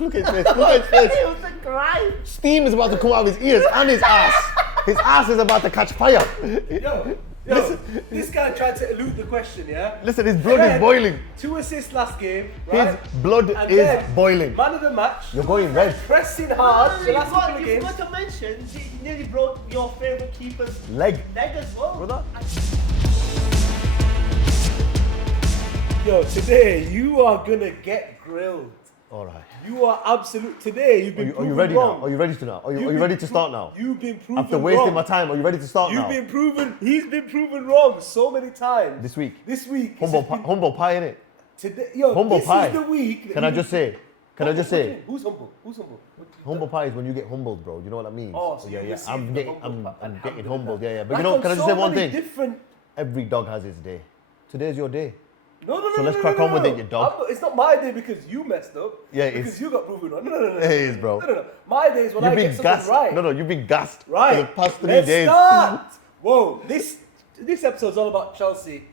Look at his face. Look at his face. It was a crime. Steam is about to come out of his ears and his ass. His ass is about to catch fire. Yo, this guy tried to elude the question, yeah? Listen, his blood is boiling. 2 assists last game, right? His blood And is then, boiling. Man of the match. You're going red. Pressing hard the last couple of You games. forgot to mention, he nearly broke your favourite keeper's Leg. as well. Brother. Yo, today you are gonna get grilled. All right. You are absolute. Today you've been Are proven you ready wrong. now? Are you ready to now? Are you ready to start now? You've been proven After wasting wrong. my time, are you ready to start You've now? been proven. He's been proven wrong so many times. This week. This week. Humble pie, innit? Today, yo, Humble this pie. is the week. that Can I you- just say? What do you mean? Who's humble? Who's humble? Humble pie is when you get humbled, bro. You know what that means? Oh, so yeah, you yeah. received I'm the getting, humble pie. I'm getting humbled. Yeah, yeah. But Like you know, on can I just so say one many thing? Different. Every dog has its day. Today's your day. No. So let's crack on with it, you dog. It's not my day because you messed up. Yeah, it because is. you got proven wrong. No. It is, bro. No. My day is when You've I get been something gassed. right. No, you've been gassed Right. for the past 3 Let's days. start. Whoa, this episode's all about Chelsea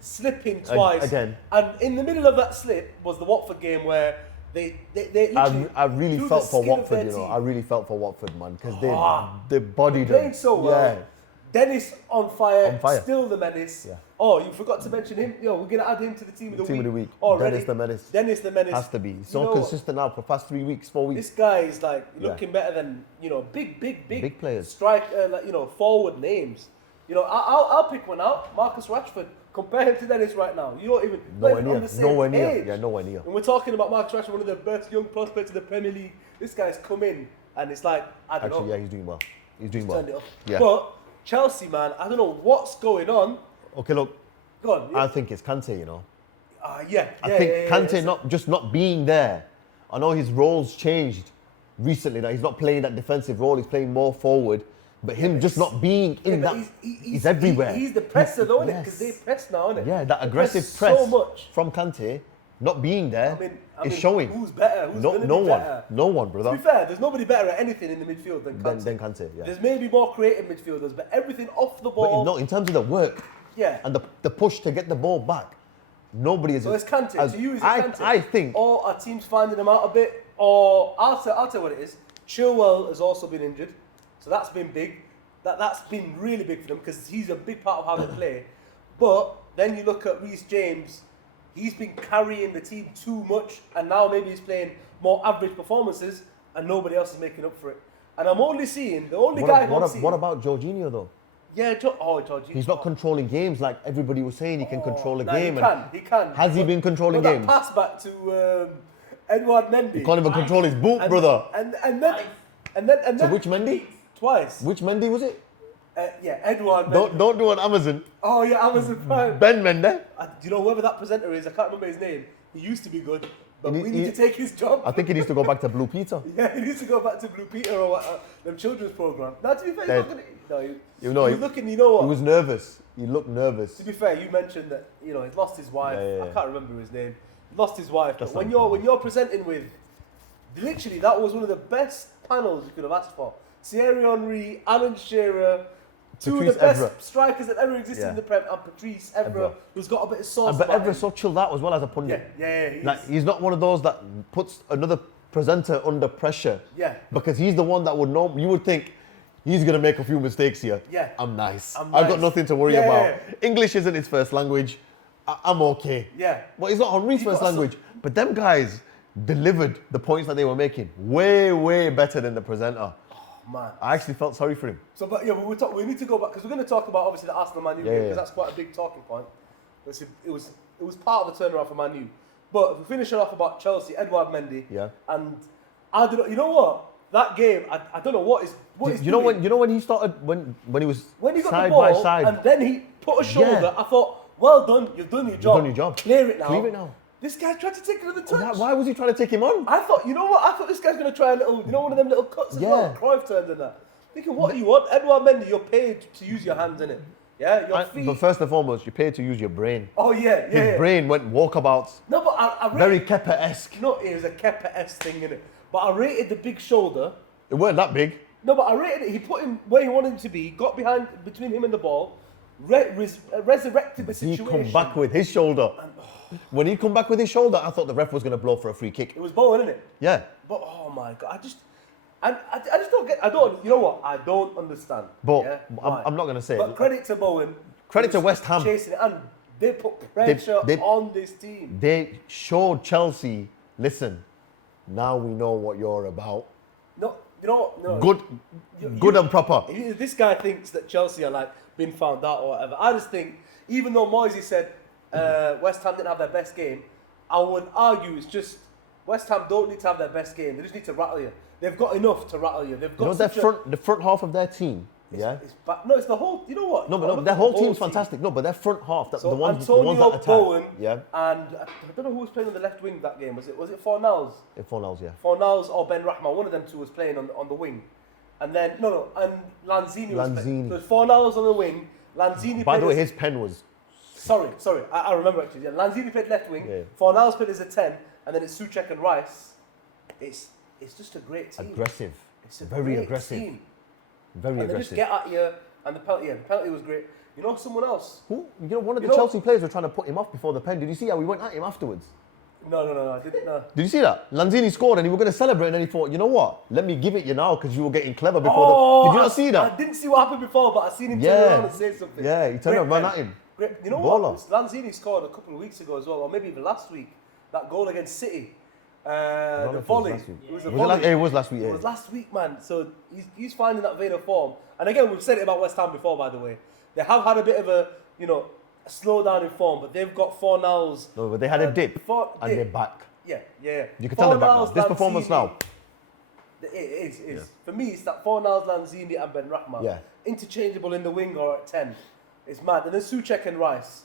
slipping twice. Again. And in the middle of that slip was the Watford game where they literally I really threw felt the for skin of Watford, their you know. teeth. I really felt for Watford, man, because Ah. they bodied Playing them. so well. Yeah. Dennis on fire, On fire. still the menace. Yeah. Oh, you forgot to mention him. Yo, we're gonna add him to the team of the Team week. of the week. Already. Dennis the menace. Dennis the menace. Has to be. You So know consistent now for the past 3 weeks, 4 what? weeks. This guy is like Yeah. looking better than big Big players. forward names. I'll pick one out. Marcus Rashford. Compare him to Dennis right now. You don't even Nowhere on near. the same Nowhere near. page. Yeah, nowhere near. And we're talking about Marcus Rashford, one of the best young prospects in the Premier League. This guy's come in and it's like I don't know. Actually, yeah, he's doing well. He's doing well. Turned it up. Yeah. But Chelsea, man, I don't know what's going on. Okay, look. Go on. I think it's Kante, you know. I I think Kante not being there. I know his role's changed recently. That he's not playing that defensive role. He's playing more forward. But him just not being in that, he's everywhere. He's the presser, though, isn't it? Yes. Because they press now, isn't it? Yeah, that They aggressive press press so much. from Kante, not being there, I is mean, showing. Who's better? Who's No gonna one. be better? No one, To brother. be fair, there's nobody better at anything in the midfield than Kante. Than Kante, yeah. There's maybe more creative midfielders, but everything off the But ball. no, in terms of the work Yeah. and the push to get the ball back, nobody is. So it's Kante. To you, is it Kante? I think. Or are teams finding him out a bit? Or I'll tell you what it is. Chilwell has also been injured, so that's been big. That's been really big for them because he's a big part of how they play. But then you look at Reece James, he's been carrying the team too much, and now maybe he's playing more average performances, and nobody else is making up for it. And I'm only seeing the only guy who I'm seeing. What about Jorginho though? Yeah, Jorginho. He's not controlling games like everybody was saying he can control a Nah, game. He can. Has he been controlling But games? that pass back to Edouard Mendy. He can't even control his boot, brother. And then. So which Mendy? Twice. Which Mendy was it? Yeah, Edouard Mendy. Don't do on Amazon. Oh yeah, Amazon Prime. Ben Mendes. Do you know whoever that presenter is? I can't remember his name. He used to be good, but He- we need he- to take his job. I think he needs to go back to Blue Peter. Yeah, he needs to go back to Blue Peter or them children's program. Now, to be fair, he's Dead. not gonna. No, You know, he was looking. You know what? He was nervous. He looked nervous. To be fair, you mentioned that he's lost his wife. Yeah. I can't remember his name. He lost his wife. That's But not when you're presenting with, literally, that was one of the best panels you could have asked for. Thierry Henry, Alan Shearer, two Patrice of the best Evra. strikers that ever existed Yeah. in the Prem, and Patrice Evra, Evra. who's got a bit of sauce. But about him. Evra so chilled out as well as a pundit. Yeah. Like he's not one of those that puts another presenter under pressure. Yeah. Because he's the one that would know. You would think he's gonna make a few mistakes here. Yeah. I'm nice. I'm I've got nice. nothing to worry Yeah, about. yeah. English isn't his first language. I'm okay. Yeah. But it's not Henry's He first got some- language. But them guys delivered the points that they were making way better than the presenter. Man. I actually felt sorry for him. So, but yeah, we need to go back because we're going to talk about obviously the Arsenal Man U game because that's quite a big talking point. It was part of the turnaround for Man U. But if we finish it off about Chelsea, Edouard Mendy. Yeah. And I don't know. You know what? That game, I don't know what is. You know when he started when he was when he got side the ball by side. and then he put a shoulder. Yeah. I thought, well done, you've done your job. done your job. Clear it now. Clear it now. This guy tried to take another touch. Why was he trying to take him on? I thought, you know what? I thought this guy's going to try a little, one of them little cuts as well. Cruyff turned and that. Thinking, what do you want? Edouard Mendy, you're paid to use your hands, innit? Yeah, your feet. But first and foremost, you're paid to use your brain. Oh, yeah. His brain went walkabouts. No, but I rated... Very Kepa-esque. No, it was a Kepa-esque thing, innit? But I rated the big shoulder. It weren't that big. No, but I rated it. He put him where he wanted him to be, got between him and the ball, resurrected the He situation. come back with his shoulder. When he come back with his shoulder, I thought the ref was going to blow for a free kick. It was Bowen, innit? Yeah. But oh my god, I just don't get. You know what? I don't understand. But yeah? I'm not going to say But it. credit to Bowen. Credit to West Ham. Chasing it, and they put pressure They- on this team. They showed Chelsea, listen, now we know what you're about. No, you know what? No. Good and proper. This guy thinks that Chelsea are like been found out or whatever. I just think, even though Moisey said West Ham didn't have their best game, I would argue it's just West Ham don't need to have their best game. They just need to rattle you. They've got enough to rattle you. They've got You know, the front half of their team, yeah? It's the whole. You know what? No, but their whole team's fantastic. No, but their front half, So the ones Antonio that attack. Bowen, Yeah. and I don't know who was playing on the left wing that game. Was it Fornals? Fornals, yeah. Fornals or Ben Rahma? One of them two was playing on the wing, and then and Lanzini was playing. So it was Fornals on the wing. Lanzini. By the way, his pen was... Sorry, I remember actually. Yeah, Lanzini played left wing. Yeah. Fornals played as a 10, and then it's Souček and Rice. It's just a great team. Aggressive. It's a Very great aggressive. team. Very And they just aggressive. get at you, and the penalty was great. You know someone else? Who? You know, one of the You know- Chelsea players were trying to put him off before the pen. Did you see how we went at him afterwards? No, I didn't know. Did you see that? Lanzini scored and he was going to celebrate and then he thought, you know what? Let me give it you now because you were getting clever before Did you not see that? I didn't see what happened before, but I seen him turn Yeah. around and say something. Yeah, he turned around and ran at him. Great. You know Baller. what? Lanzini scored a couple of weeks ago as well, or maybe even last week. That goal against City. The volley. It was a volley. It was last week, yeah. It was last week, man. So he's finding that vein of form. And again, we've said it about West Ham before, by the way. They have had a bit of a slowdown in form, but they've got Fornals. No, but they had a dip and they're back. Yeah. You can tell they're back now. Fornals, This performance Lanzini. now. It is. Yeah. For me, it's that Fornals, Lanzini and Ben Rahma. Yeah. Interchangeable in the wing or at 10. It's mad. And then Souček and Rice.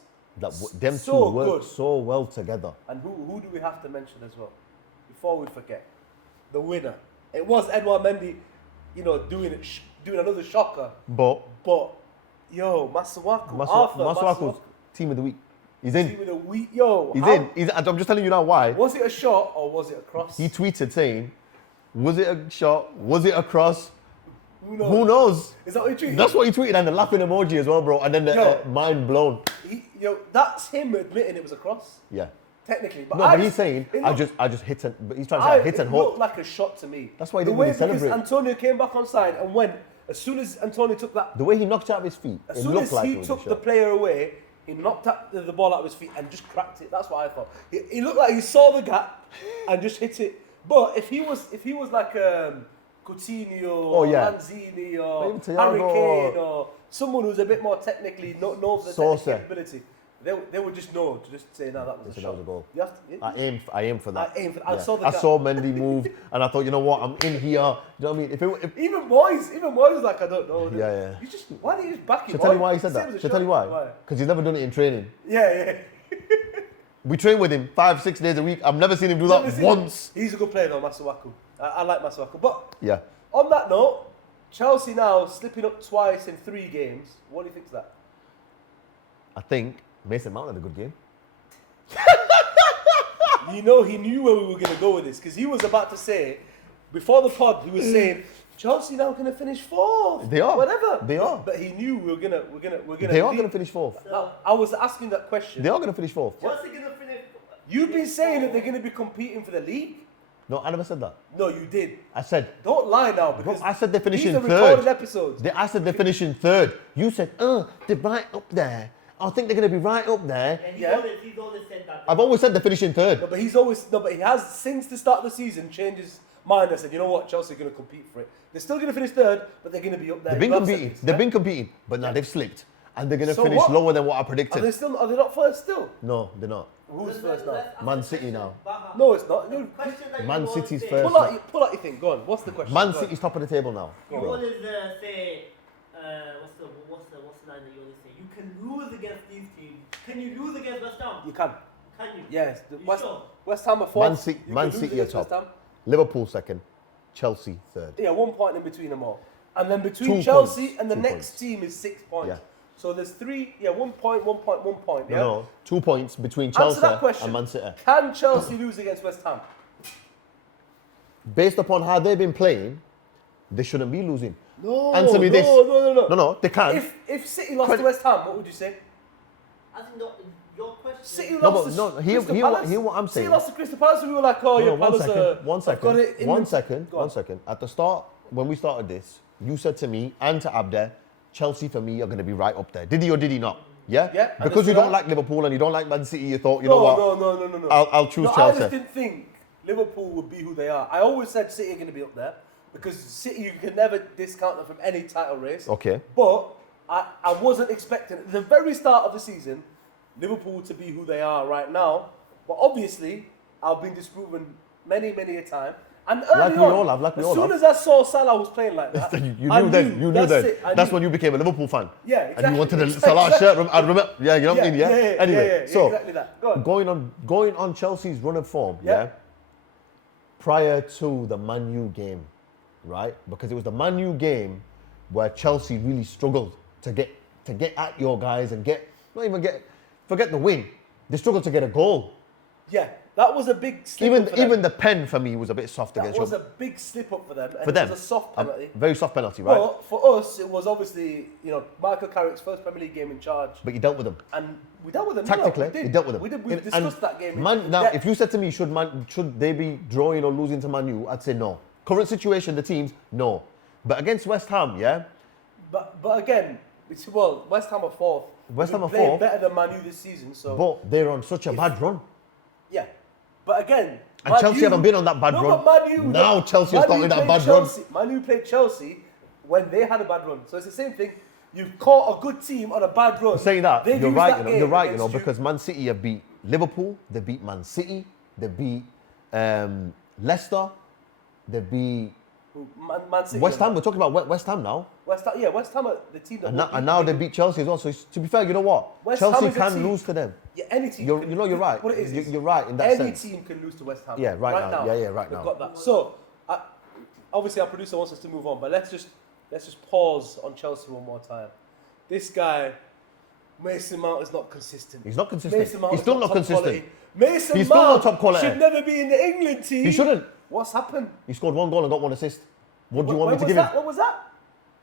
Them So two work good. so well together. And who do we have to mention as well? Before we forget. The winner. It was Edouard Mendy, doing another shocker. But Yo, Masuaku. team of the week. He's in. Team of the week. Yo. He's in. I'm just telling you now why. Was it a shot or was it a cross? He tweeted saying, was it a shot? Was it a cross? Who knows? Who knows? Is that what he tweeted? That's what he tweeted, and the laughing emoji as well, bro. And then the Yo. mind blown. That's him admitting it was a cross. Yeah. Technically. But No, but he's saying, I just hit and, but he's trying to say hit and It hope. looked like a shot to me. That's why he the didn't way really celebrate. Because Antonio came back on side and went, as soon as Antonio took that, The way he knocked out of his feet, as it soon looked as like he it was a took shot. the player away, he knocked the ball out of his feet and just cracked it. That's what I thought. He looked like he saw the gap and just hit it. But if he was like Coutinho or Lanzini or Maybe Thiago Harry Kane or someone who's a bit more technically knows the technical Sosa. capability, they would just know to just say, no, that was a shot. That was a goal. You have to, I aimed for that. I saw the I gap. saw Mendy move, and I thought, you know what, I'm in here. You know what I mean? If Even boys like, I don't know. Yeah. Why did you just back him? Should I tell you why he said that? Should I tell you why? Because he's never done it in training. Yeah. We train with him 5-6 days a week. I've never seen him do that once. He's a good player though, Masuaku. I like Masuaku. But Yeah. on that note, Chelsea now slipping up twice in 3 games. What do you think to that? I think Mason Mount had a good game. He knew where we were going to go with this because he was about to say, before the pod, he was saying, Chelsea now going to finish 4th. They are. Whatever. They are. But he knew we're gonna. They are going to finish 4th. I was asking that question. They are going to finish 4th. Chelsea gonna finish. You've been saying that they're going to be competing for the league. No, I never said that. No, you did. I said, Don't lie now because I said they're finishing these are 3rd. recorded episodes. I said they're finishing 3rd. You said, they're right up there. I think they're going to be right up there. And Yeah. he's always said that. I've always said they're finishing 3rd. No, but he has since the start of the season changed his mind and said, you know what, Chelsea are going to compete for it. They're still going to finish 3rd, but they're going to be up there. They've been You have said competing. this, They've yeah? been competing, but now they've slipped, and they're going to So finish what? lower than what I Are predicted. they not first still? No, they're not. Who's first now? Man City now. No, it's not. Question that you Man always City's say. first. Pull out your thing. Go on. What's the question? Man Go on. City's top of the table now. You bro. always say, what's the line that you always say? You can lose against these teams. Can you lose against West Ham? You can. Can you? Yes. You sure? West Ham are 4th. Man City are top. Liverpool 2nd. Chelsea 3rd. Yeah, 1 point in between them all. And then between 2 Chelsea points. and the 2 next points. team is 6 points. Yeah. So there's 3, 1 point, 1 point, 1 point. Yeah. No, 2 points between Answer Chelsea that question. and Man City. Can Chelsea lose against West Ham? Based upon how they've been playing, they shouldn't be losing. No, Answer me this. No. No, they can't. If City lost to West Ham, what would you say? I think your question. City No, lost but to no, Crystal Palace. hear what I'm saying. City lost to Crystal Palace, and we were like, oh, No, your Palace one got it in one the- second. Go on. One second. At the start, when we started this, you said to me and to Abdul, Chelsea for me are going to be right up there. Did he or did he not? Yeah? Yeah, I Because you understood don't that. like Liverpool and you don't like Man City, you thought, you know what? No. I'll choose No, I Chelsea. just didn't think Liverpool would be who they are. I always said City are going to be up there because City, you can never discount them from any title race. Okay. But I wasn't expecting, at the very start of the season, Liverpool to be who they are right now. But obviously, I've been disproven many a time. And early Like we on, all have, like we as all soon have. as I saw Salah was playing like that, You I knew then. You knew then. it. I That's knew. when you became a Liverpool fan. Yeah, And exactly. you wanted a Salah shirt. I remember. Yeah, you know what I mean? Yeah. Anyway, yeah, so exactly that. Go on. going on Chelsea's run of form. Yeah. Yeah. Prior to the Man U game, right? Because it was the Man U game where Chelsea really struggled to get at your guys and forget the win. They struggled to get a goal. Yeah, that was a big slip up for them. Even the pen for me was a bit soft That against was you. a big slip up for them. And For it them, was a soft penalty. very soft penalty, right? But for us, it was obviously, Michael Carrick's first Premier League game in charge. But you dealt with them. And we dealt with them. Tactically, we did. you dealt with them. We did. We And discussed that game. Now, if you said to me, should they be drawing or losing to Man U, I'd say no. Current situation, the teams, no. But against West Ham, yeah? But again, West Ham are fourth. West Ham We are played fourth. better than Man U this season. So But they're on such a bad run. yeah. But again, And Man Chelsea U- haven't been on that bad no, run. But Man U, Now Chelsea are Man starting U that played bad run. Chelsea. Man U played Chelsea when they had a bad run. So it's the same thing. You've caught a good team on a bad run. Saying that, They you're lose right, that game you're right, against you. because Man City have beat Liverpool, they beat Man City, they beat Leicester, they beat Man City. West Ham. We're talking about West Ham now. West Ham are the team that And, will beat now them. they beat Chelsea as well. So to be fair, you know what? West Ham Chelsea is a can team- lose to them. Yeah, any team. You're can- right. What it is, You're right in that any sense. team can lose to West Ham. Yeah, right now. Yeah, right We've now. got that. So, obviously, our producer wants us to move on, but let's just pause on Chelsea one more time. This guy, Mason Mount, is not consistent. He's not consistent. Mason Mount He's is still not top consistent. quality. Mason He's still Mount not top quality. should never be in the England team. He shouldn't. What's happened? He scored 1 goal and got 1 assist. What do you want me to When give was him? that? What was that?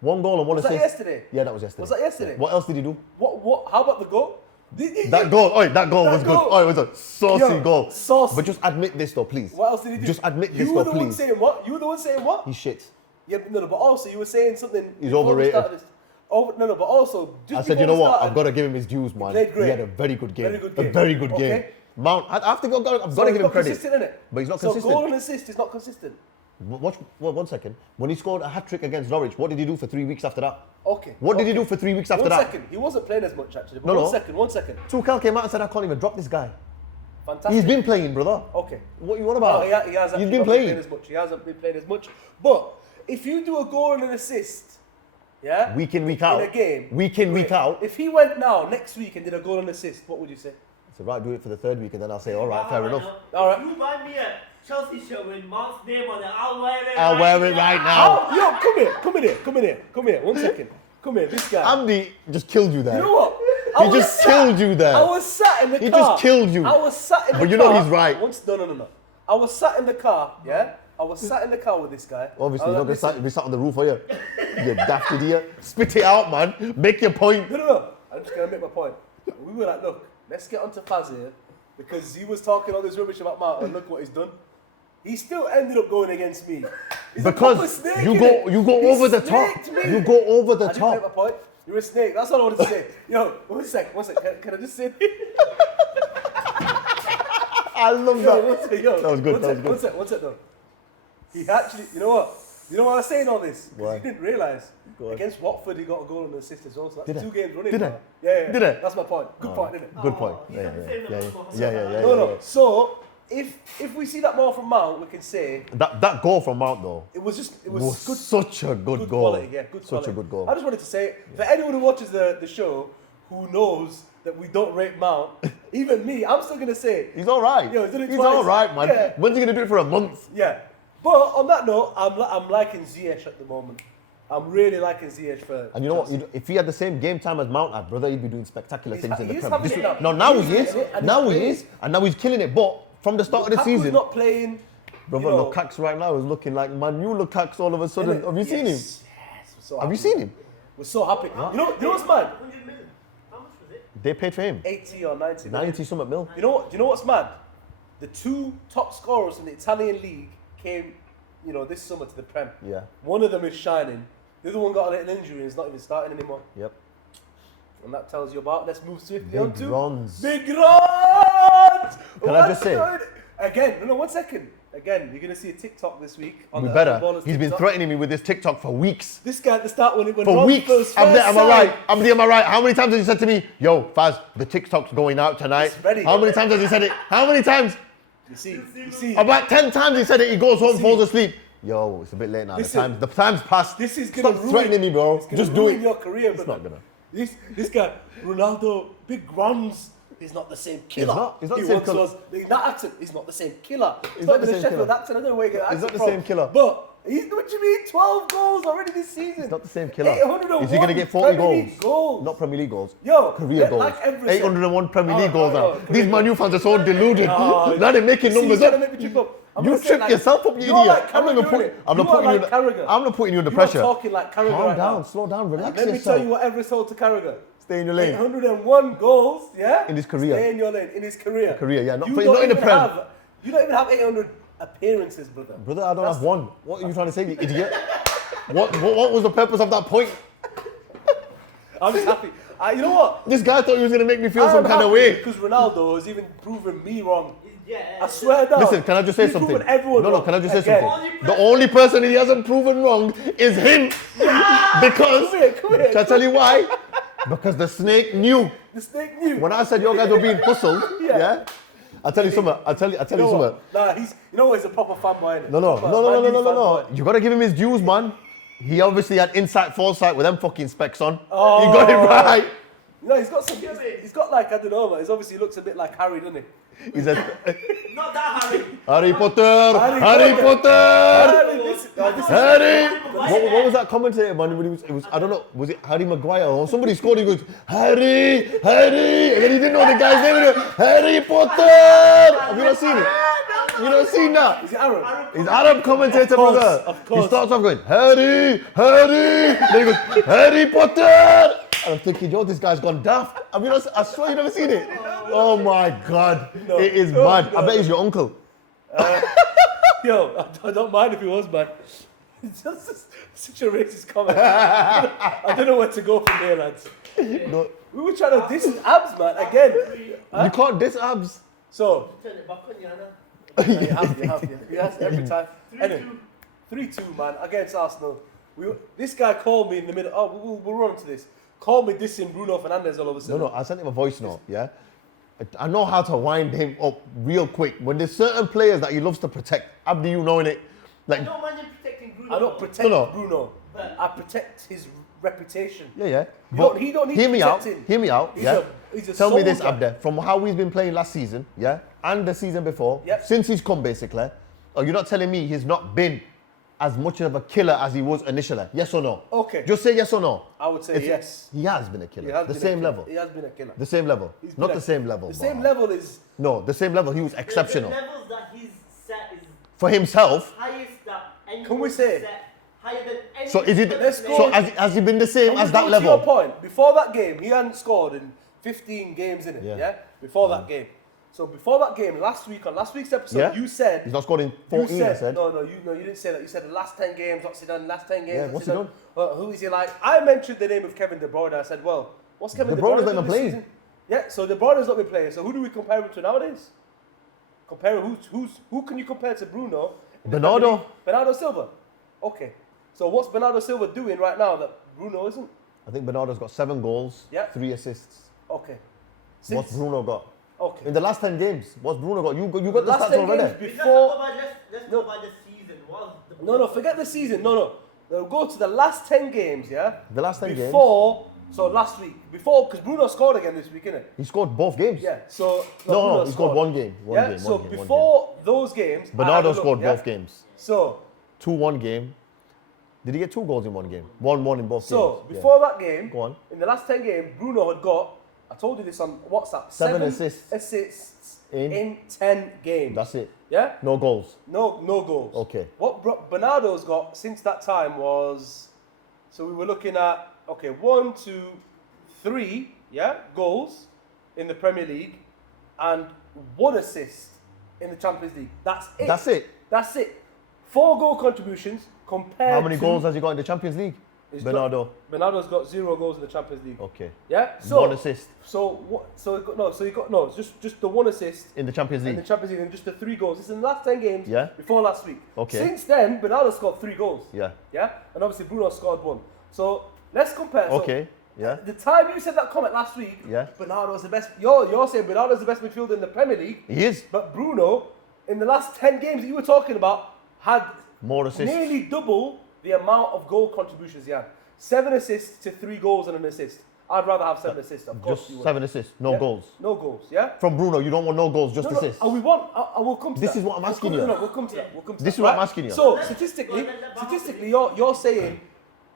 1 goal and 1 Was that assist. yesterday? Yeah, that was yesterday. Was that yesterday? What else did he do? What? How about the goal? That goal was That good. goal. Oh, it was a saucy Yo, goal. saucy. But just admit this though, please. What else did he do? Just admit this You were though, the one please. saying what? You were the one saying what? He's shit. Yeah, no, but also you were saying something. He's before we overrated. started this. But also just I said, before you know we what? started, I've got to give him his dues, man. played great. He had a very good game. Very good game. A very good Okay. game. Mount, I've got to give him not credit. consistent, innit? But he's not so consistent. goal and assist is not consistent. Watch, 1 second. When he scored a hat-trick against Norwich, what did he do for 3 weeks after that? Okay. What did he do for 3 weeks after 1 that? second. He wasn't playing as much actually. But No, no. 1 second. 1 second. Tuchel came out and said, I can't even drop this guy. Fantastic. He's been playing, brother. Okay. What you on No, about? he hasn't He's actually been not playing. as much. He hasn't been playing as much. But if you do a goal and an assist, yeah, Week in, week out. in a game, Week in, week great. out. If he went now next week and did a goal and assist, what would you say? So right, do it for the 3rd week and then I'll say, all right, fair enough. All right. If you buy me a Chelsea shirt with Mount's name on it, I'll wear it. I'll wear it right now. Oh, yo, come here. 1 second. Come here, this guy. Andy just killed you there. You know what? He just killed you there. I was sat in the car. He just killed you. I was sat in the car. But you know he's right. No. I was sat in the car, yeah? I was sat in the car with this guy. Obviously, I you're was not like, going to be sat on the roof, are you? You daft idiot. Spit it out, man. Make your point. No. I'm just going to make my point. We were like, look, let's get on to Faz here. Because he was talking all this rubbish about Mount and look what he's done. He still ended up going against me. He's a proper Because snake, you innit? go He over the top. snaked me. You go over the I didn't make my top. point. You're a snake. That's all I wanted to say. Yo, 1 sec. Can I just say? I love Yo, that. 1 sec, yo. That was good, 1 that sec, was good. 1 sec, 1 sec though. He actually, you know what? You know why I was saying all this? Because Why? you didn't realise. Go on. Against Watford, he got a goal and an assist as well. So that's Did I? 2 games running. Did I? now. Yeah. Did I? That's my point. Good point, isn't it? Good point. Oh, Yeah. No. So if we see that more from Mount, we can say That goal from Mount, though, it was was good. such a good goal. Quality, yeah, good Such quality. a good goal. I just wanted to say, for anyone who watches the show, who knows that we don't rate Mount, even me, I'm still gonna say, He's all right. Yo, he's done it He's twice. all right, man. Yeah. When's he going to do it for a month? yeah. But on that note, I'm liking Ziyech at the moment. I'm really liking Ziyech for. And you know Chelsea. what? If he had the same game time as Mount had, brother, he'd be doing spectacular He's things ha- in the he is Prem. having This- it now. No, now He's he is. having it and Now he's he playing. is. And now he's killing it. But from the start of the Lukaku's season, not playing. brother, you know, Lukaku right now is looking like Manu Lukaku all of a sudden. innit? Have you seen him? Yes, So Have you happy, seen man. him? We're so happy. You know what's mad? 100 million. How much was it? They paid for him 80 or 90. 90 something mil. You know what? Do you know what's mad? The 2 top scorers in the Italian league came, this summer to the Prem. Yeah. One of them is shining. The other one got a little injury and is not even starting anymore. Yep. And that tells you about. Let's move swiftly Big on to runs. Big runs. Can I just say? Again? No, 1 second. Again, you're gonna see a TikTok this week. On We the better. Ballers He's been TikTok. threatening me with this TikTok for weeks. This guy at the start when For Ron weeks. first Am I signed- right? Am I right? How many times has he said to me, yo, Faz, the TikTok's going out tonight? It's ready. How many times has he said it? How many times? You see. About 10 times he said it. He goes home, falls asleep. Yo, it's a bit late now. Listen, the time's passed. This is gonna Stop threatening me, bro. It's gonna Just do ruin it. your career, It's brother. not gonna. This guy, Ronaldo, big runs. He's not the same killer. He's not he the same once killer. was. That accent, he's not the same killer. It's not not the even a same Sheffield killer. accent. I don't know where you get that He's not accent the from. same killer. But what do you mean? 12 goals already this season. It's not the same killer. 801 Is he going to get 40 Premier League goals? Not Premier League goals. Yo, Career goals. like Everett said- 801 Premier League goals now. career These Man U fans are so deluded. Oh, Now they're making see, numbers he's trying up. to make me trip up. I'm You gonna say trip like- yourself up, you you're idiot. like I'm not Carragher, putting. innit? I'm You not are putting you. like Carragher. I'm not putting you under You pressure. are talking like Carragher Calm right down. now. Slow down. Relax Let me yourself. tell you what Everett sold to Carragher. Stay in your lane. 801 goals, yeah? In his career. Stay in your lane, in his career. Career, yeah. Not You for- don't not in the even Prem. You don't even have 800 appearances, brother. Brother, I don't have one. What are you trying to say, you idiot? What was the purpose of that point? I'm just happy. You know what? This guy thought he was going to make me feel some I'm kind of happy way. because Ronaldo has even proven me wrong. Yeah. I swear down. Listen, can I just say He's something? proven everyone No, wrong. can I just say Again. something? The only person he hasn't proven wrong is him. Because, Come here. can I tell you why? Because the snake knew. The snake knew. When I said your guys were being hustled, yeah? I'll tell you something. I'll tell you You know something. what? Nah, he's a proper fanboy. innit? No. Proper Man U fanboy. You gotta give him his dues, man. He obviously had insight, foresight with them fucking specs on. Oh. He got it right. No, he's got some. He's got like I don't know, man. He obviously looks a bit like Harry, doesn't he? He said, Not that Harry. Harry Potter, Harry Harry Potter. Harry, this is Harry! What was that commentator, man? When it was I don't know, was it Harry Maguire or somebody scored? He goes, Harry, Harry, and then he didn't know the guy's name. Harry Potter. Have you not seen it? You not seen that? Is it Arab? He's Arab commentator, brother. Of course. He starts off going, Harry, Harry. Then he goes, Harry Potter. And I'm thinking, yo, this guy's gone daft. Have you not? I swear you never seen it. Oh my God, it is mad. I bet he's your uncle. Yo, I don't mind if he was, man. It's just such a racist comment. I don't know where to go from here, lads. No, We were trying to diss his abs, man. Again. you can't diss abs. So, Turn it back on, Yana. you have. Yes, every time. Anyway, 3-2, man, against Arsenal. This guy called me in the middle. Oh, we'll run to this. Called me dissing Bruno Fernandes all of a sudden. No, I sent him a voice note, yeah? I know how to wind him up real quick. When there's certain players that he loves to protect, Abdi, you knowing it, I like, don't mind him protecting Bruno. I don't protect No. Bruno. But- I protect his reputation. yeah. He don't need hear to me out, protect him. hear me out, He's yeah? he's a Tell me this, soldier. Abdi, from how he's been playing last season, yeah? And the season before, Yep. since he's come basically, are you not telling me he's not been as much of a killer as he was initially? Yes or no? Okay. Just say yes or no. I would say yes. He has been a killer. He has The been a same killer. level. He has been a killer. The same level. He's Not been the same level. The same bro. level is. No, the same level. He was The exceptional. levels that he's set is For himself. highest that anyone Can we say? set, higher than any. So is it? Let's go. So has he been the same Can we as go that to level? your point, before that game, he hadn't scored in 15 games in it. Yeah. Yeah. Before that game. So before that game, last week's episode, Yeah. you said. He's not scored in You 14. I said. No, you didn't say that. You said the last 10 games, what's he done? Last 10 games, Yeah, what's he done? Who is he like? I mentioned the name of Kevin De Bruyne. I said, well, what's Kevin De De Bruyne Bruyne's done not this playing. season? Yeah, so De Bruyne's not been playing. So who do we compare him to nowadays? Who can you compare to Bruno? in the Bernardo. Premier League? Bernardo Silva. Okay. So what's Bernardo Silva doing right now that Bruno isn't? I think Bernardo's got 7 goals, Yeah. 3 assists. Okay. What's Bruno got? Okay. In the last 10 games, what's Bruno got? You got the Last stats 10 already. games Let's before. go by the season. What was the No, forget the season. No. They'll go to the last 10 games, yeah? The last 10 games. Before, so last week. Before, because Bruno scored again this week, innit? He scored both games. Yeah, so. No, Bruno he scored one game. One yeah, game. so one game, one before those games. game. Bernardo I had a look, scored yeah? both games. So, 2-1 game. Did he get 2 goals in one game? 1-1 in both so games. before that game, Go on. in the last 10 games, Bruno had got, I told you this on WhatsApp, 7 assists In? in 10 games. That's it. Yeah? No goals. No goals. Okay. What Bernardo's got since that time was So we were looking at, okay, 1, 2, 3, goals in the Premier League and 1 assist in the Champions League. That's it. That's it. That's it. 4 goal contributions compared How many to... goals has he got in the Champions League? Bernardo's got 0 goals in the Champions League. Okay. Yeah? So, 1 assist So what? So he got just the 1 assist in the Champions in League. the Champions League and just the 3 goals. This is in the last 10 games Yeah. before last week. Okay. Since then, Bernardo scored 3 goals. Yeah. Yeah? And obviously Bruno scored 1. So let's compare. So Okay. Yeah. the time you said that comment last week, Yeah. Bernardo's the best. You're saying Bernardo's the best midfielder in the Premier League. He is. But Bruno, in the last 10 games that you were talking about, had More assists. nearly double the amount of goal contributions he had. 7 assists to 3 goals and an assist. I'd rather have 7 assists. Of course Just you would. 7 assists, no Yeah? goals. No goals, yeah? From Bruno, you don't want no goals, just No, assists. and we want. I will come to This that. is what I'm We'll asking come- you. No, we'll come to that. We'll come to This that, is what I'm right? asking you. So Let's- statistically, let's- you're saying,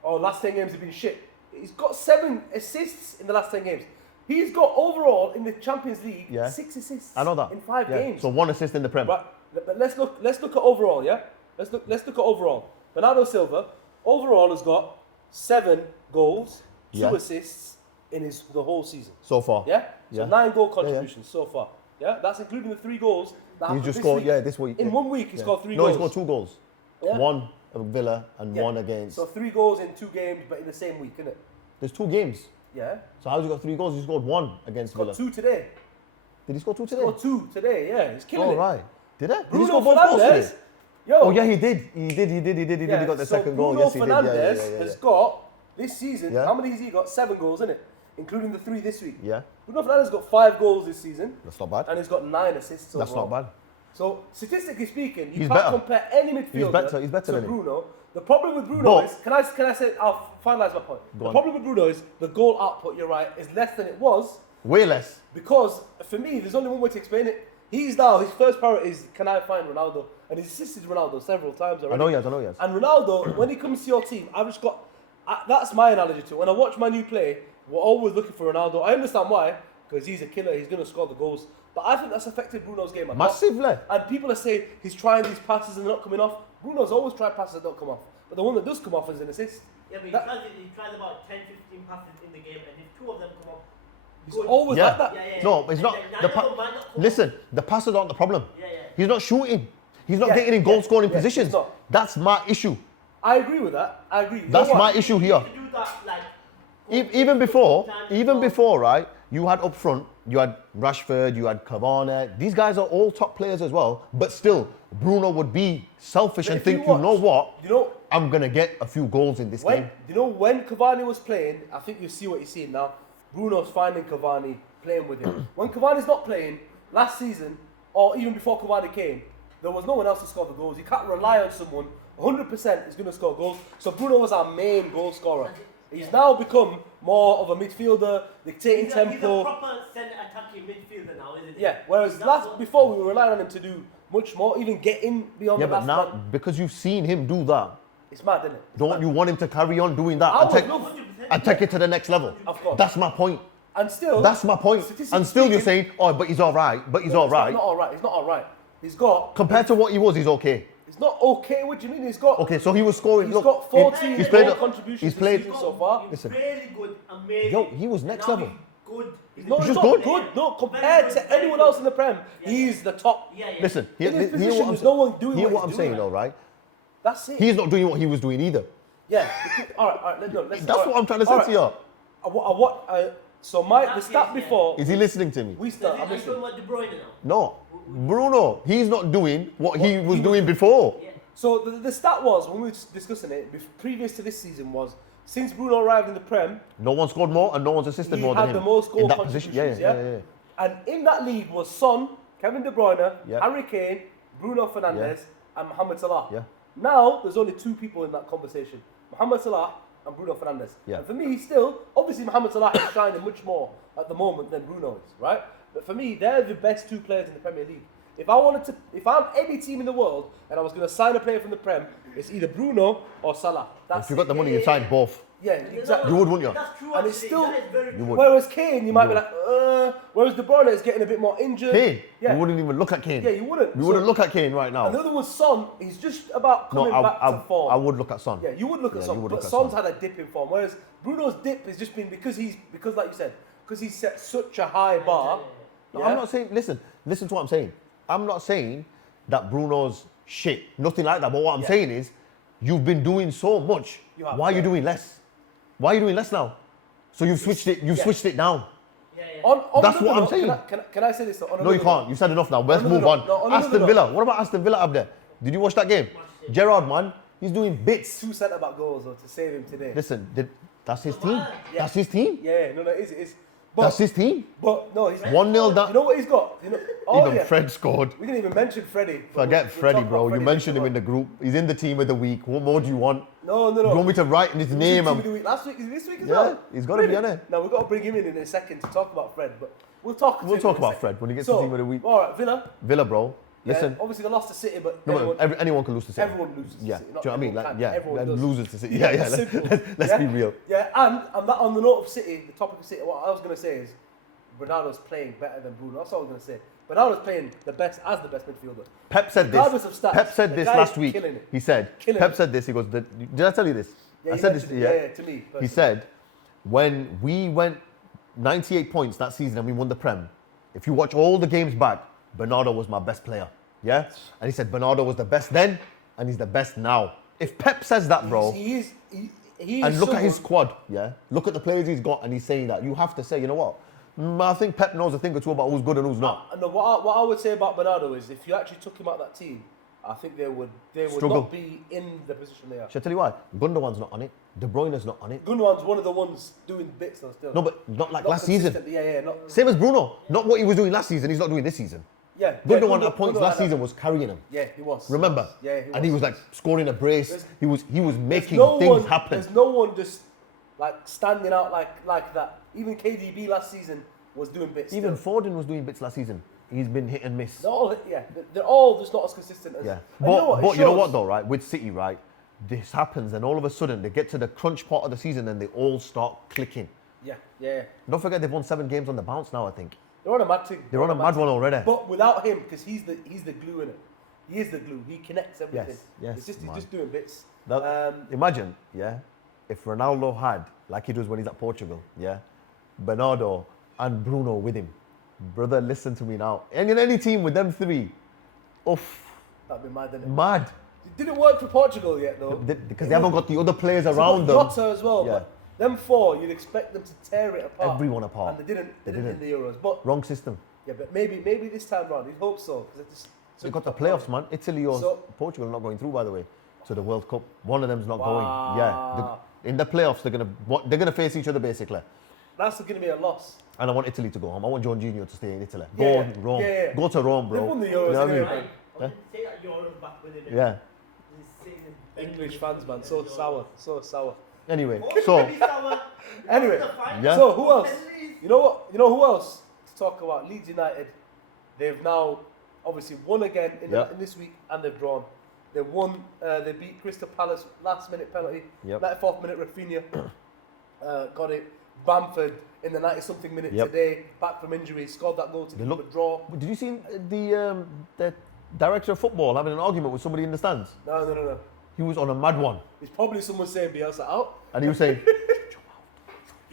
oh, last 10 games have been shit. He's got 7 assists in the last 10 games. He's got overall in the Champions League 6 assists. I know that. In 5 Yeah. games. So 1 assist in the Prem. Right, but let's look at overall, yeah? Let's look at overall. Bernardo Silva overall has got 7 goals, 2 Yeah. assists in the whole season. So far. Yeah? So Yeah. 9 goal contributions so far. Yeah? That's including the 3 goals that He happened just this scored, week. this week. In yeah. 1 week he Yeah. scored 3 No, goals. he scored 2 goals. Yeah. 1 at Villa and Yeah. 1 against. So 3 goals in 2 games but in the same week, innit? There's 2 games. Yeah? So how's he got 3 goals? He scored 1 against Scored Villa. 2 today. Did he score 2 today? Scored 2 today, yeah. He's killing Oh, it. right. Did he? Did he Bruno score both goals Fernandes. today? Yo. Oh, yeah, he did. He did. He got the so second goal. Bruno Yes, he did. Fernandes has got, this season, Yeah. how many has he got? 7 goals, innit? Including the 3 this week. Yeah. Bruno Fernandes has got 5 goals this season. That's not bad. And he's got 9 assists That's overall. not bad. So, statistically speaking, you He's can't better. compare any midfielder He's better to than him. Bruno. The problem with Bruno But- is, can I say, I'll finalise my point. Go The on. problem with Bruno is the goal output, you're right, is less than it was Way less. because, for me, there's only one way to explain it. His first priority is, can I find Ronaldo? And he's assisted Ronaldo several times already. I know he has. And Ronaldo, when he comes to your team, I've just got... that's my analogy to it. When I watch Man U play, we're always looking for Ronaldo. I understand why, because he's a killer, he's going to score the goals. But I think that's affected Bruno's game a lot. Massively. And people are saying he's trying these passes and they're not coming off. Bruno's always tried passes that don't come off. But the one that does come off is an assist. Yeah, but he tried about 10, 15 passes in the game, and if 2 of them come up, He's good. always Yeah. like that. Yeah. No, it's not. And then The nine of them might not come listen, the passes aren't the problem. Yeah. He's not shooting. He's not Yeah, getting in yeah, goal-scoring yeah, positions. he's not. That's my issue. I agree with that. I agree. You That's know my what? issue here. To do that, like, Even before, time right? You had up front, you had Rashford, you had Cavani. These guys are all top players as well. But still, Bruno would be selfish But and if you think, you know watch- what? You know, I'm gonna get a few goals in this game. when Cavani was playing, I think you see what you're seeing now. Bruno's finding Cavani, playing with him. When Cavani's not playing, last season, or even before Cavani came, there was no one else to score the goals. You can't rely on someone 100% is going to score goals. So Bruno was our main goal scorer. He's now become more of a midfielder, dictating he's tempo. a proper centre attacking midfielder now, isn't he? Yeah, whereas before we were relying on him to do much more, even getting beyond Yeah, the but last now, man. because you've seen him do that, It's mad, isn't it? don't you want him to carry on doing that I and would take, love- 100%. and take it to the next level? Of course. That's my point. And still, That's my point. statistically And still you're speaking- saying, oh, but he's all right. But he's No, all right. He's not all right. He's not all right. He's got. Compared to what he was, he's okay. It's not okay. What do you mean? He's got. Okay, so he was scoring. He's look, got 14 he's played. goal contributions He's this played. season so far. He's Listen. really good, amazing. Yo, he was next Now level. He's good. No, He's he's just not good. No, Very compared good, to very anyone good. else in the Prem, Yeah, he's the top. Yeah. Listen, In his hear position, what I'm there's no one doing hear what what I'm he's saying, doing. though, right? That's it. He's not doing what he was doing either. Yeah. All right. Let's. That's what I'm trying to say to you. So the That's stat it, yeah. before Is he listening to me? we start. I'm Are you talking listening. about De Bruyne now? No, Bruno. He's not doing what he was he doing before. Yeah. So the stat was when we were discussing it previous to this season was since Bruno arrived in the Prem, No one scored more, and no one's assisted he more than had him. the most goal in that contributions. position. Yeah. And in that league was Son, Kevin De Bruyne, Yeah. Harry Kane, Bruno Fernandes, and Mohamed Salah. Yeah. Now there's only 2 people in that conversation: Mohamed Salah and Bruno Fernandes. Yeah. And for me, still, obviously Mohamed Salah is shining much more at the moment than Bruno is, right? But for me, they're the best 2 players in the Premier League. If I'm any team in the world and I was going to sign a player from the Prem, it's either Bruno or Salah. That's If you got the it. money, you sign both. Yeah, exactly. You would, wouldn't you? That's true. And it's actually. still- That is very You true. would. Whereas Kane, you might be would. like, whereas De Bruyne is getting a bit more injured. Kane. Yeah. You wouldn't even look at Kane. Yeah, you wouldn't. We So- wouldn't look at Kane right now. And the other was Son. He's just about coming back to form. I would look at Son. Yeah, you would look at Yeah, Son, you would but look at Son's Son. had a dip in form. Whereas Bruno's dip has just been because like you said, because he's set such a high bar. No, Yeah? I'm not saying. Listen to what I'm saying. I'm not saying that Bruno's shit. Nothing like that. But what I'm saying is, you've been doing so much. You have, Why are you yeah. doing less? Why are you doing less now? So you've switched it. You've Yeah. switched it down. Yeah. On That's another what I'm note, saying. Can I say this? On No, another you can't. note? You've said enough now. Let's another move note. on. No, on another Aston note. Villa. What about Aston Villa up there? Did you watch that game? it. Gerrard, man, he's doing bits. 2 centre-back goals though, to save him today. Listen, that's his team. Yeah. That's his team. Yeah, no, it is. But, That's his team. But no, he's 1-0 down. You know what he's got? Even Fred scored. We didn't even mention Freddie. but Forget we'll Freddie, talk bro. about You Freddie mentioned him later in the on. group. He's in the team of the week. What more do you want? No. You want me to write his He was name? in Team And of the Week last week. Is it this week as Yeah, well? he's gotta be on it. No, we've got to bring him in a second to talk about Fred. But we'll talk. We'll talk about Fred when he gets to Team of the Week. All right, Villa. Villa, bro. Yeah, Listen. obviously they lost to City, but No, everyone, but anyone can lose to City. everyone loses to Yeah. City. Do Not you know what I mean? everyone Like, can, yeah, everyone does. losers to City. Yeah. Simple. Let's Yeah? be real. Yeah, and that, on the note of City, the topic of City, what I was going to say is Bernardo's playing better than Bruno. That's all I was going to say. Bernardo's playing the best midfielder. Pep said Regardless this. of stats, Pep said the this guy last is week. killing it. He said. Killing Pep it. said this. He goes. Did I tell you this? Yeah, I you said this. mentioned it. Yeah, to me. He personally. said, when we went 98 points that season and we won the Prem, if you watch all the games back, Bernardo was my best player. Yeah? And he said Bernardo was the best then and he's the best now. If Pep says that, bro, He is and look at his someone- squad, yeah? Look at the players he's got and he's saying that. You have to say, you know what? I think Pep knows a thing or two about who's good and who's not. No, what I would say about Bernardo is if you actually took him out of that team, I think they would Struggle. not be in the position they are. Shall I tell you why? Gundogan's not on it. De Bruyne's not on it. Gundogan's one of the ones doing bits though still. No, but not like Not last season. consistent. Yeah, not. Same as Bruno. Not what he was doing last season, he's not doing this season. Yeah. Gundogan at points Gundogan last had season was carrying him. Yeah, he was. Remember? Yeah, And he was like scoring a brace. There's- He was There's making no things one, happen. There's no one just like standing out like that. Even KDB last season was doing bits. Even still. Foden was doing bits last season. He's been hit and miss. They're all, they're all just not as consistent as. Yeah. And you know what? It But you know shows. what though, right? With City, right? This happens and all of a sudden they get to the crunch part of the season and they all start clicking. Yeah. Don't forget they've won 7 games on the bounce now, I think. They're on a mad thing. They're on a mad one already. But without him, because he's the glue in it. He is the glue. He connects everything. yes, It's just man. he's just doing bits. That- imagine, yeah, if Ronaldo had, like he does when he's at Portugal, yeah, Bernardo and Bruno with him. Brother, listen to me now. And in any team with them 3, oof, That'd be mad, didn't it? mad. It didn't work for Portugal yet, though. Because they haven't got the other players They've around got them. Jota as well. Yeah. But them 4, you'd expect them to tear it apart. Everyone apart. And they didn't. They They didn't didn't. in the Euros. But Wrong system. yeah, but maybe this time round, you'd hope so. Because They got the playoffs, man. Italy or So- Portugal are not going through, by the way, to the World Cup. One of them's not Wow. going. Yeah, in the playoffs, they're gonna face each other basically. That's going to be a loss. And I want Italy to go home. I want Jorginho to stay in Italy. Go Yeah, on, Rome. yeah. Go to Rome, bro. They've won the You Euros know what I mean? anyway. Right. I didn't say that you're back with it. Yeah. English fans, man, so sour, so sour. Anyway, so Anyway, Yeah. so who else? You know what? You know who else to talk about? Leeds United. They've now obviously won again in this week, and they've drawn. They won. They beat Crystal Palace last minute penalty. Yep. 94th minute, Rafinha got it. Bamford in the 90-something minute Yep. today, back from injury, scored that goal to They keep look- a draw. did you see the director of football having an argument with somebody in the stands? No. He was on a mad one, It's probably someone saying Bielsa out. and he was saying,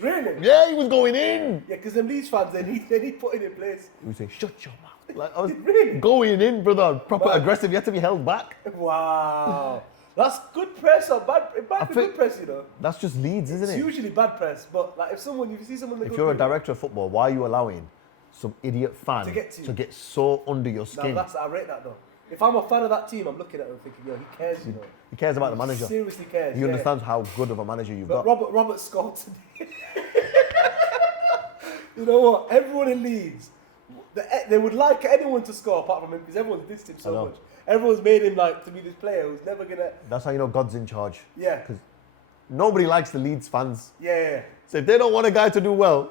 Really? "Yeah, he was going in." Yeah, because them Leeds fans, they need putting in place. He was saying, "Shut your mouth." Like I was Really? going in, brother. Proper Man. aggressive. You had to be held back. Wow. That's good press or bad? It might be think- good press, you know. That's just Leeds, isn't It's it? usually bad press, but like if you see someone, If you're a director of football, why are you allowing some idiot fan To get to you. to get so under your now skin? I rate that though. If I'm a fan of that team, I'm looking at them thinking, yo, he cares, you know. He cares about the He manager. seriously cares. He yeah. understands how good of a manager you've But got. Robert scored today. You know what? Everyone in Leeds, they would like anyone to score apart from him because everyone's dissed him I so know. much. Everyone's made him like to be this player who's never gonna. That's how you know God's in charge. Yeah. Because nobody likes the Leeds fans. Yeah. So if they don't want a guy to do well,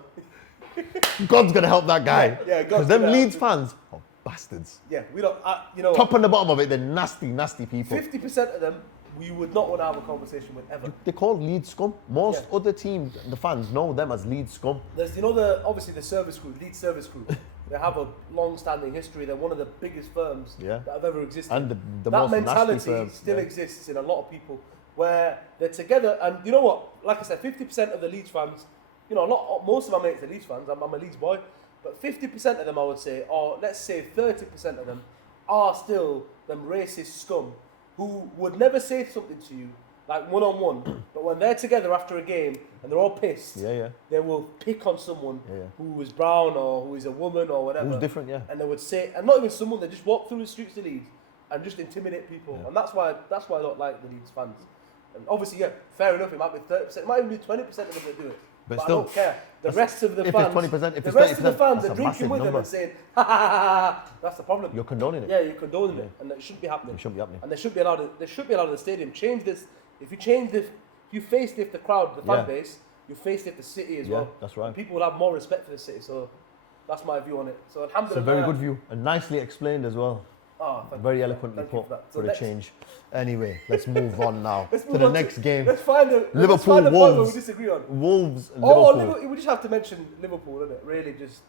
God's gonna help that guy. Yeah, God's Because them gonna Leeds help fans are bastards. Yeah. We don't. You know. Top and the bottom of it, they're nasty, nasty people. 50% of them we would not want to have a conversation with ever. They're called Leeds scum. Most Yeah. other teams, the fans know them as Leeds scum. There's, obviously the service group, Leeds service group. They have a long-standing history. They're one of the biggest firms that have ever existed. And the that most nasty mentality firms. still exists in a lot of people, where they're together. And you know what? Like I said, 50% of the Leeds fans, most of my mates are Leeds fans. I'm a Leeds boy, but 50% of them, I would say, or let's say 30% of them, are still them racist scum who would never say something to you like one-on-one, but when they're together after a game and they're all pissed, they will pick on someone who is brown or who is a woman or whatever. Who's different, And they would say, and not even someone, they just walk through the streets of Leeds and just intimidate people. And that's why I don't like the Leeds fans. And obviously, fair enough, it might be 30%, it might even be 20% of them that do it. But still, I don't care. The rest of the if fans, it's 20%, if the it's rest of the 30%, fans that's are a drinking massive with them number. and saying, ha ha ha ha. That's the problem. You're condoning it. Yeah, you're condoning it, and it shouldn't be happening. It shouldn't be happening. And they should be allowed in the stadium. Change this. If you facelift the crowd, the fan base, you facelift the city as well. That's right. And people will have more respect for the city. So that's my view on it. So It's alhamdulillah. a very good view and nicely explained as well. Very eloquently put for a change. Anyway, let's move on now to the next game. Let's find the Liverpool point where we Wolves. disagree on. Wolves. Liverpool. We just have to mention Liverpool, innit? Really, just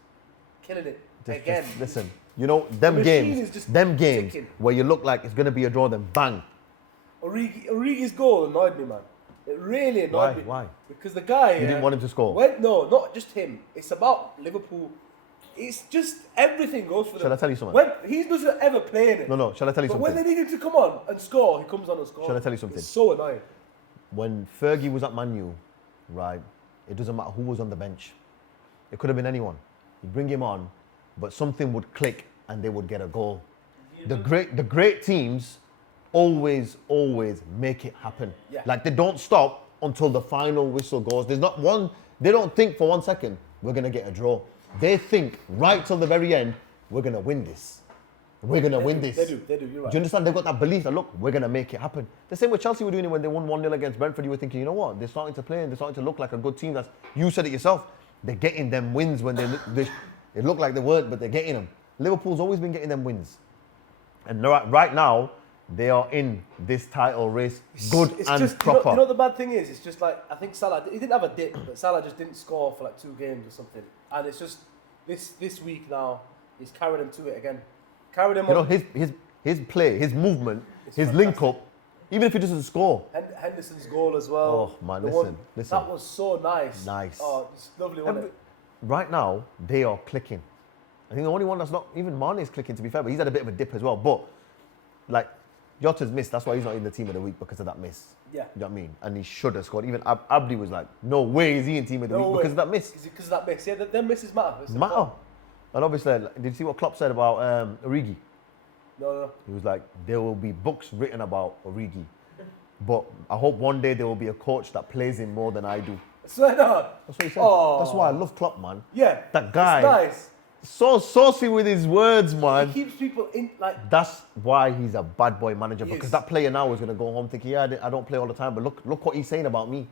killing it again. Just listen, them machine is just games ticking. where you look like it's going to be a draw, then bang. Origi's goal annoyed me, man. It really annoyed me. Why? Because the guy. You didn't want him to score? No, not just him. It's about Liverpool. It's just everything goes for them. Shall I tell you something? When he doesn't ever play in it. No. Shall I tell you But something? when they need him to come on and score, he comes on and scores. Shall I tell you something? It's so annoying. When Fergie was at Man U, right, it doesn't matter who was on the bench. It could have been anyone. You bring him on, but something would click and they would get a goal. The great teams always make it happen. Yeah. Like they don't stop until the final whistle goes. They don't think for 1 second, we're going to get a draw. They think right till the very end, we're going to win this. We're going to win this. They do, you're right. Do you understand? They've got that belief that, look, we're going to make it happen. The same way Chelsea were doing it when they won 1-0 against Brentford. You were thinking, you know what? They're starting to play and they're starting to look like a good team. You said it yourself. They're getting them wins when it looked like they weren't, but they're getting them. Liverpool's always been getting them wins. And right now, they are in this title race, good It's and just, proper. You know the bad thing is, it's just like, I think Salah, he didn't have a dip, but Salah just didn't score for like 2 games or something. And it's just, this week now, he's carried him to it again. Carried him on. His play, his movement, his link up, even if he doesn't score. And Henderson's goal as well. Oh, man, listen. listen. That was so nice. Nice. Oh, it's lovely, wasn't it? Right now, they are clicking. I think the only one that's not, even Mane is clicking, to be fair, but he's had a bit of a dip as well. But, like, Jota's missed. That's why he's not in the team of the week, because of that miss. Yeah. You know what I mean? And he should have scored. Even Abdi was like, no way is he in team of the week because of that miss. Because of that miss. Yeah, them misses matter. Matter. And obviously, did you see what Klopp said about Origi? No. He was like, there will be books written about Origi. But I hope one day there will be a coach that plays him more than I do. Swear down. That's what he said. Oh. That's why I love Klopp, man. Yeah. That guy. It's nice. So saucy with his words, man. He keeps people in, like... That's why he's a bad boy manager, He because is. that player now is going to go home thinking, yeah, I don't play all the time, but look what he's saying about me.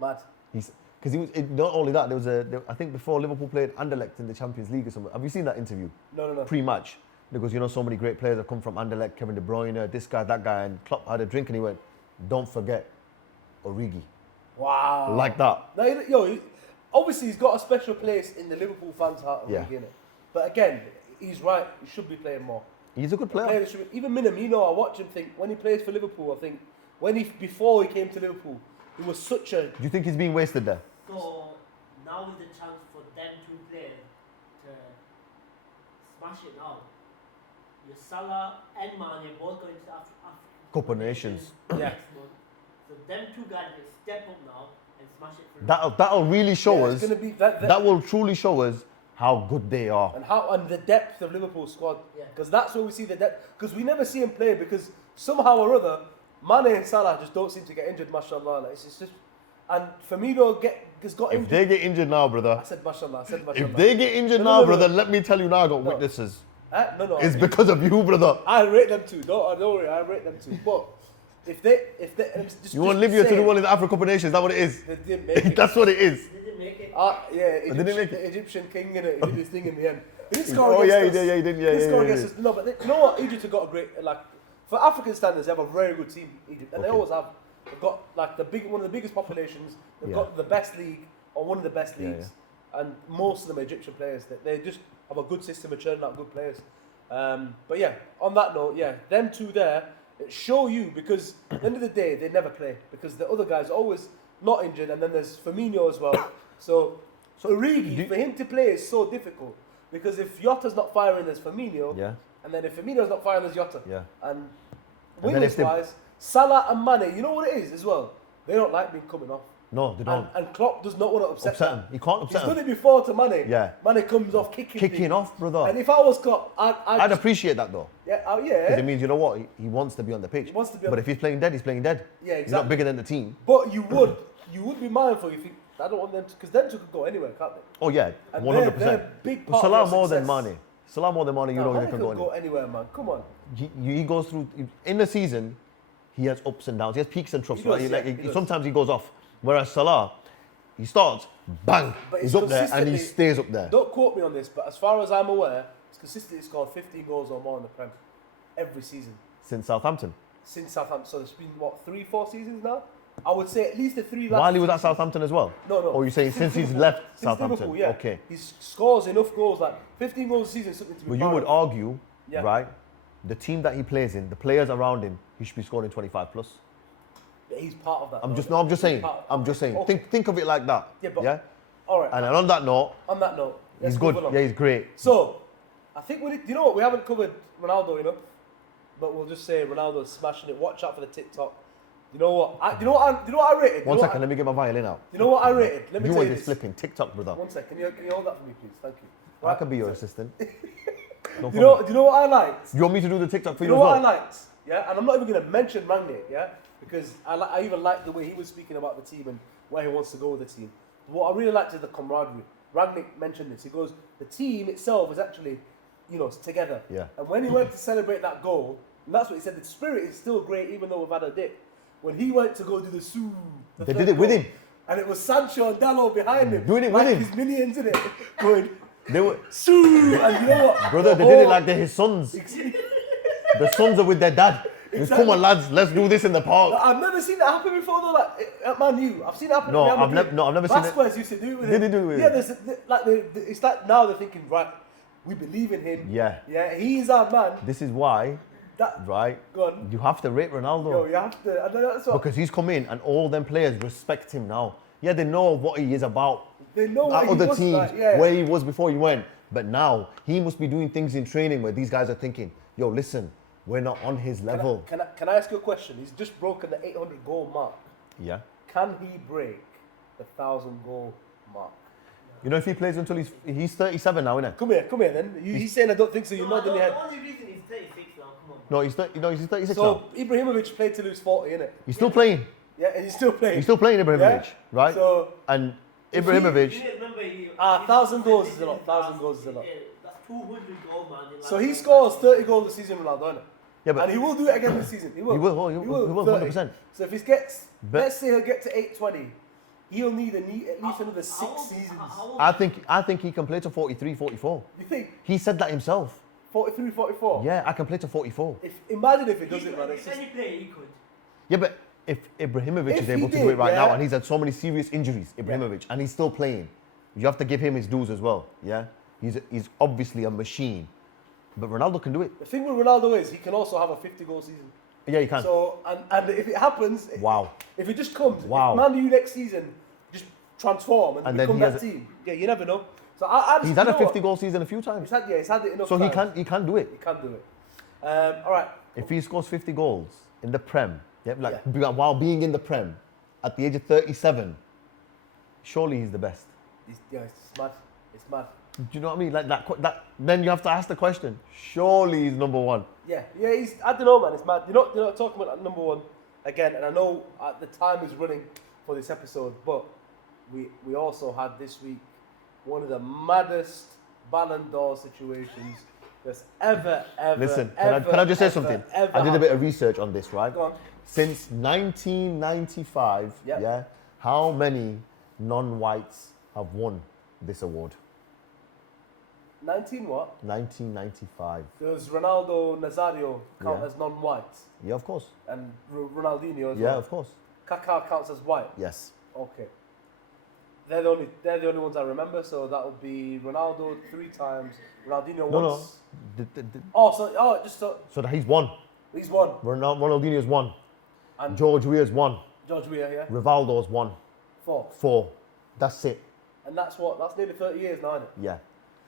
Mad. Because not only that, I think before Liverpool played Anderlecht in the Champions League or something. Have you seen that interview? No. Pre-match. Because, so many great players have come from Anderlecht, Kevin De Bruyne, this guy, that guy, and Klopp had a drink and he went, don't forget Origi. Wow. Like that. Now, obviously he's got a special place in the Liverpool fans' heart, Yeah. innit? But again, he's right. He should be playing more. He's a good player. Even Minamino, I watch him think, when he plays for Liverpool, I think, before he came to Liverpool, he was such a... Do you think he's being wasted there? So now is the chance for them 2 players to smash it now. Your Salah and Mane both going to Africa. Cup of Nations. Yeah. Next month. So them 2 guys will step up now and smash it for That'll really show us. It's gonna be that That will truly show us how good they are. and the depth of Liverpool's squad. Yeah. Because that's where we see the depth. Because we never see him play because somehow or other, Mane and Salah just don't seem to get injured, mashallah. Like, it's just... And Firmino has got If injured. they get injured now, brother. I said mashallah. If they get injured No, now, no. brother, let me tell you now, I got No. witnesses. No. It's because of you, brother. I rate them too. Don't worry, I rate them too. But if they just, You want Libya to do one in the Africa Cup of Nations? Is that what it is? They didn't make it. That's what it is. They didn't make it. Yeah, didn't make the Egyptian king in it. He did his thing in the end. He didn't score Oh against yeah, he us. did. Yeah, he did. Yeah, He didn't score yeah. against us. No, but you know what? Egypt have got a great for African standards, they have a very good team, Egypt, and they Okay. always have. They've got like one of the biggest populations. They've Yeah. got the best league or one of the best Yeah, leagues, and most of them are Egyptian players. They just have a good system of churning out good players. But yeah, on that note, yeah, them two there show you because at the end of the day they never play because the other guys are always not injured, and then there's Firmino as well. So Origi, for him to play is so difficult because if Yotta's not firing, there's Firmino, Yeah. and then if Firmino's not firing, there's Yotta. Yeah. And And then if wingers they- wise, Salah and Mane, you know what it is as well? They don't like being coming off. No, they don't. And Klopp does not want to upset Upset them. him. He can't He's upset done him. it before to Mane. Yeah. Mane comes off kicking. Kicking things. off, brother. And if I was Klopp, I'd I'd just, appreciate that though. yeah, Because yeah. it means, you know what? He wants to be on the pitch. He wants to be on But the- if he's playing dead, he's playing dead. Yeah, He's not exactly. bigger than the team. But you would be mindful. You think I don't want them to, because them two could go anywhere, can't they? Oh yeah, And 100%. they're big part Salah of their more than success. Mane. Salah more than Mane, you know Mane he can could go anywhere. man. Come on. He goes through, in the season, he has ups and downs. He has peaks and troughs, He does, right? yeah, Like, he does. sometimes he goes off. Whereas Salah, he starts, bang, But he's it's up there and he consistently- stays up there. Don't quote me on this, but as far as I'm aware, it's consistently scored 15 goals or more in the Prem every season Since Southampton. since Southampton. So it's been what 3-4 seasons now. I would say at least the three last. While he was at Southampton as well? No. Or you saying since he's Liverpool. left Since Southampton? Liverpool, yeah. Okay. He scores enough goals, like 15 goals a season, is something to be But you proud would of. argue, Yeah. right, the team that he plays in, the players around him, he should be scoring 25 plus. Yeah, he's part of that. I'm though. just He's saying. part of- I'm just saying. Okay. Think of it like that. Yeah, but- yeah? All right. And on that note, On that note, let's he's good. move along. Yeah, he's great. So, I think you know what? We haven't covered Ronaldo enough, but we'll just say Ronaldo's smashing it. Watch out for the TikTok. You know what? You know what I rated? One second, let me get my violin out. You know what I rated? Let me You tell want you this this. flipping TikTok, brother. One second. Can you hold that for me, please? Thank you. I can be your assistant. No Do you know? problem. Do you know what I liked? You want me to do the TikTok for You you know as what well? I liked? Yeah, and I'm not even going to mention Rangnick, yeah, because I even liked the way he was speaking about the team and where he wants to go with the team. But what I really liked is the camaraderie. Rangnick mentioned this. He goes, the team itself is actually, together. Yeah. And when he went to celebrate that goal, and that's what he said, the spirit is still great even though we've had a dip. When he went to go do the soo, the They third did it with goal, him. and it was Sancho and Dalot behind him, Doing it with like him. his minions in it, going They were, soo, and you know what, brother, they did it like they're his sons. The sons are with their dad. They Exactly. Come on, lads, let's do this in the park. I've never seen that happen before though. Like at Man U, I've seen it happen. No, at Real I've Madrid. never seen it. Vasquez used to do it with Did him. he do it with Yeah, him? it's like now they're thinking, right, we believe in him. Yeah. Yeah, he's our man. This is why, That right, go on. you have to rate Ronaldo. Yo, you have to. And that's what Because he's come in and all them players respect him now. Yeah, they know what he is about. they know what At he other was teams, like. Yeah. where he was before he went. But now, he must be doing things in training where these guys are thinking, yo, listen, we're not on his level. Can I ask you a question? He's just broken the 800 goal mark. Yeah. Can he break the 1,000 goal mark? You know, if he plays until he's 37 now, innit? Come here then. He's saying I don't think so. You're nodding your head. The only reason he's 36 now, come on. No, he's 36 now. So Ibrahimovic played till he was 40, innit? He's still playing. Yeah, and he's still playing. He's still playing Ibrahimovic, Yeah? right? So And You Ibrahimovic, need to remember, 1,000 goals is a lot. 1,000 goals is a lot. Yeah, that's 200 goals, man. in So like- he scores 30 goals a season, Ronaldo, innit? yeah, but And he will do it again this season. He will. He will, he will, 30. 100%. So if he gets, But- let's say he'll get to 820, he'll need at least another How 6 old- seasons. how old- I think he can play to 43, 44. You think He said that himself. 43, 44? Yeah, I can play to 44. Imagine if he does it, man. It's If just, any player he could. Yeah, but if Ibrahimovic If is he able to do did, it right now yeah. and he's had so many serious injuries, Ibrahimovic, and he's still playing, you have to give him his dues as well. Yeah, he's obviously a machine, but Ronaldo can do it. the thing with Ronaldo is he can also have a 50 goal season. Yeah, he can. So, and if it happens, Wow. if it just comes, Wow. if Man U next season just transform and And then become he that has team, yeah, you never know. So I just, He's had you a know 50 what? goal season a few times, He's had it enough so times. he can do it. He can do it. All right. If he scores 50 goals in the Prem, Yeah. while being in the Prem at the age of 37, surely he's the best. It's mad. It's mad. Do you know what I mean? Like that. Then you have to ask the question. Surely he's number one. Yeah. He's. I don't know, man. It's mad. You're not talking about that number one again. And I know the time is running for this episode, but we also had this week one of the maddest Ballon d'Or situations that's ever. Listen, ever, can I just say ever, something? ever I did a bit of happened. research on this, right? Go on. Since 1995, Yep. yeah, how many non-whites have won this award? 19 what? 1995. Does Ronaldo Nazario count Yeah. as non-white? Yeah, of course. And Ronaldinho as Yeah, well? of course. Kaká counts as white? Yes. Okay. They're the only ones I remember, so that would be Ronaldo 3 times, Ronaldinho No, once. no. Just so So that he's won. he's won. Ronaldinho's won. And George Weah's won. George Weah, yeah? Rivaldo's won. 4. 4. That's it. And that's nearly 30 years now, isn't it? Yeah.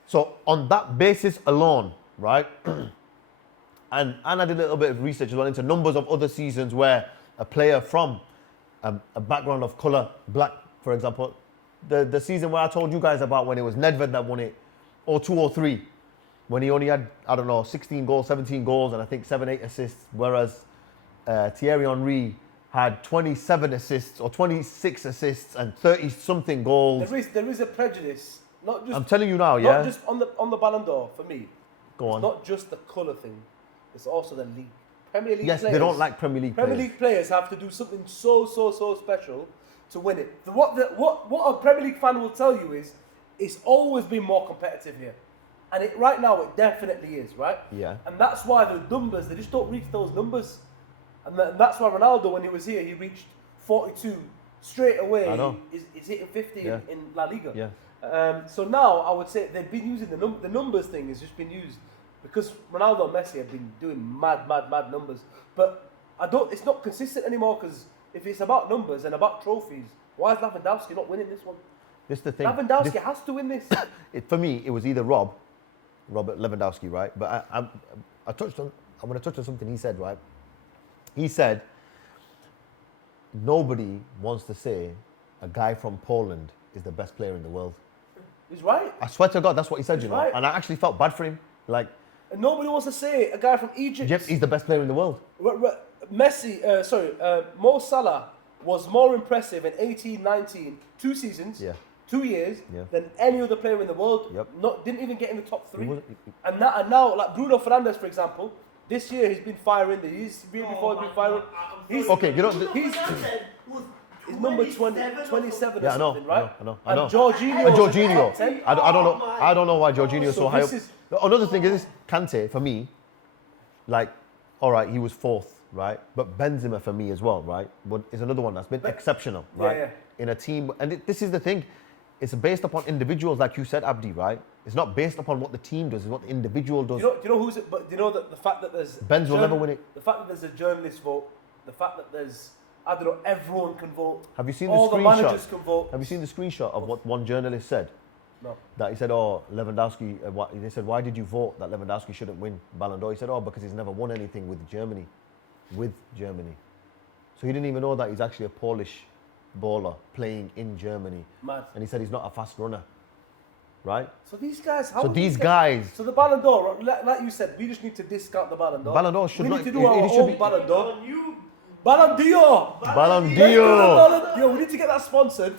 So on that basis alone, right? and I did a little bit of research as well into numbers of other seasons where a player from a background of colour, black, for example, the season where I told you guys about when it was Nedved that won it, or 2 or 3, when he only had, 16 goals, 17 goals, and I think 7, 8 assists, whereas Thierry Henry had 27 assists or 26 assists and 30-something goals. There is a prejudice. Not just, I'm telling you now, yeah? Not just on the Ballon d'Or, for me. Go on. It's not just the colour thing. It's also the league. Premier League Yes, players, they don't like Premier League Premier players. League players have to do something so special to win it. What a Premier League fan will tell you is, it's always been more competitive here. And right now it definitely is, right? Yeah. And that's why the numbers, they just don't reach those numbers. And that's why Ronaldo, when he was here, he reached 42 straight away. I know. He's hitting 50 Yeah. in La Liga. Yeah. So now I would say they've been using the numbers thing has just been used because Ronaldo and Messi have been doing mad numbers. But it's not consistent anymore because if it's about numbers and about trophies, why is Lewandowski not winning this one? This is the thing. Lewandowski has to win this. For me, it was either Robert Lewandowski, right? But I'm going to touch on something he said, right? He said, nobody wants to say a guy from Poland is the best player in the world. He's right. I swear to God, that's what he said, He's you know. right. And I actually felt bad for him. Like, And nobody wants to say a guy from Egypt. Jeff, he's the best player in the world. Mo Salah was more impressive in 18-19, 2 seasons, Yeah. 2 years, Yeah. than any other player in the world. Yep. Didn't even get in the top 3. He wasn't- And now, like Bruno Fernandes, for example, this year he's been firing. The year before he's been firing. He's Okay, you know, he's number 27 Yeah, or I know, something, right? I know. And And Jorginho. Jorginho. 10. I don't know why Jorginho is so high up. this is- Another thing is Kante, for me, like, all right, he was 4th, right? But Benzema for me as well, right? But is another one that's been exceptional, right? yeah. In a team, and this is the thing, it's based upon individuals, like you said, Abdi, right? It's not based upon what the team does, it's what the individual does. Do you know who's it? But do you know that the fact that there's Benz will never win it. The fact that there's a journalist vote, the fact that there's everyone can vote. Have you seen all the the screenshot? managers can vote. Have you seen the screenshot of what one journalist said? No. That he said, Lewandowski, they said, why did you vote that Lewandowski shouldn't win Ballon d'Or? He said, because he's never won anything with Germany. So he didn't even know that he's actually a Polish baller playing in Germany. Mad. And he said he's not a fast runner, right? So these guys, So these guys, So the Ballon d'Or, like you said, we just need to discount the Ballon d'Or. Ballon d'Or should we not. need to do our it should own be Ballon d'Or. Ballon d'Or. Ballon d'Or. Yo, we need to get that sponsored.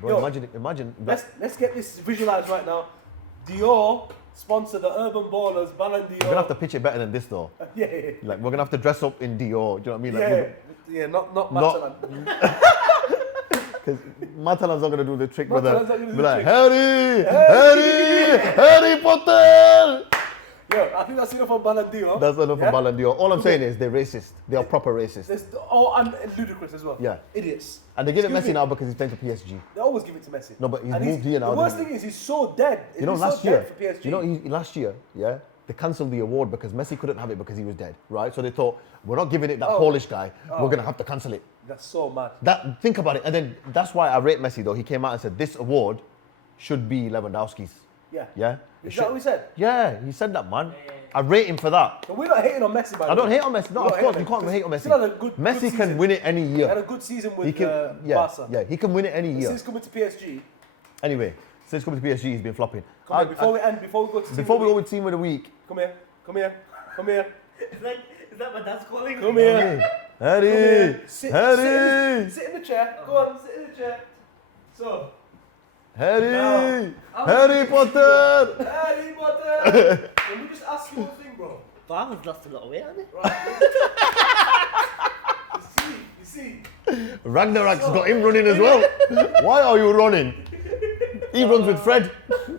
Bro, imagine. Let's get this visualized right now. Dior sponsor the Urban Ballers Ballon d'Or. We're gonna have to pitch it better than this, though. Yeah. Like, we're gonna have to dress up in Dior. Do you know what I mean? Like, Yeah, not Matalan. Because Matalan's not going to do the trick, Matalan's brother. not gonna do Be the like, trick. Harry Potter! Yo, I think that's enough for Ballon d'Or. That's enough for Ballon d'Or. All I'm saying is they're racist. They are proper racist. And ludicrous as well. Yeah. Idiots. And they give it Excuse Messi me. now because he's playing for PSG. They always give it to Messi. No, but he's And moved here now. The worst doesn't thing is he's so dead. he? You know, He's last so year, dead for PSG. you know, last year, yeah, they cancelled the award because Messi couldn't have it because he was dead, right? So they thought, we're not giving it that Polish guy. We're going to have to cancel it. That's so mad. Think about it. And then that's why I rate Messi, though. He came out and said, this award should be Lewandowski's. Yeah. Yeah? Is that what he said? Yeah, he said that, man. I rate him for that. But we're not hating on Messi, by the I don't way. hate on Messi. No, We of don't course, hate you can't on him. hate on He's still had a Messi. good Messi can season. win it any He had a year. good season He with can, Barca. yeah, he can win it any year. Since coming to PSG. Anyway, since coming to PSG, he's been flopping. Come here, before we go to Before we go with Team of the Week, Come here. Is that my dad's calling? Come here. Harry! Sit Harry! in the chair. Go on, sit in the chair. So, Harry! Now, Harry Potter! Harry Potter! Can we just ask you one thing, bro? Farmer's lost a lot of weight, hasn't he? Right. you see. Ragnarok's got him running as well. Why are you running? He runs with Fred.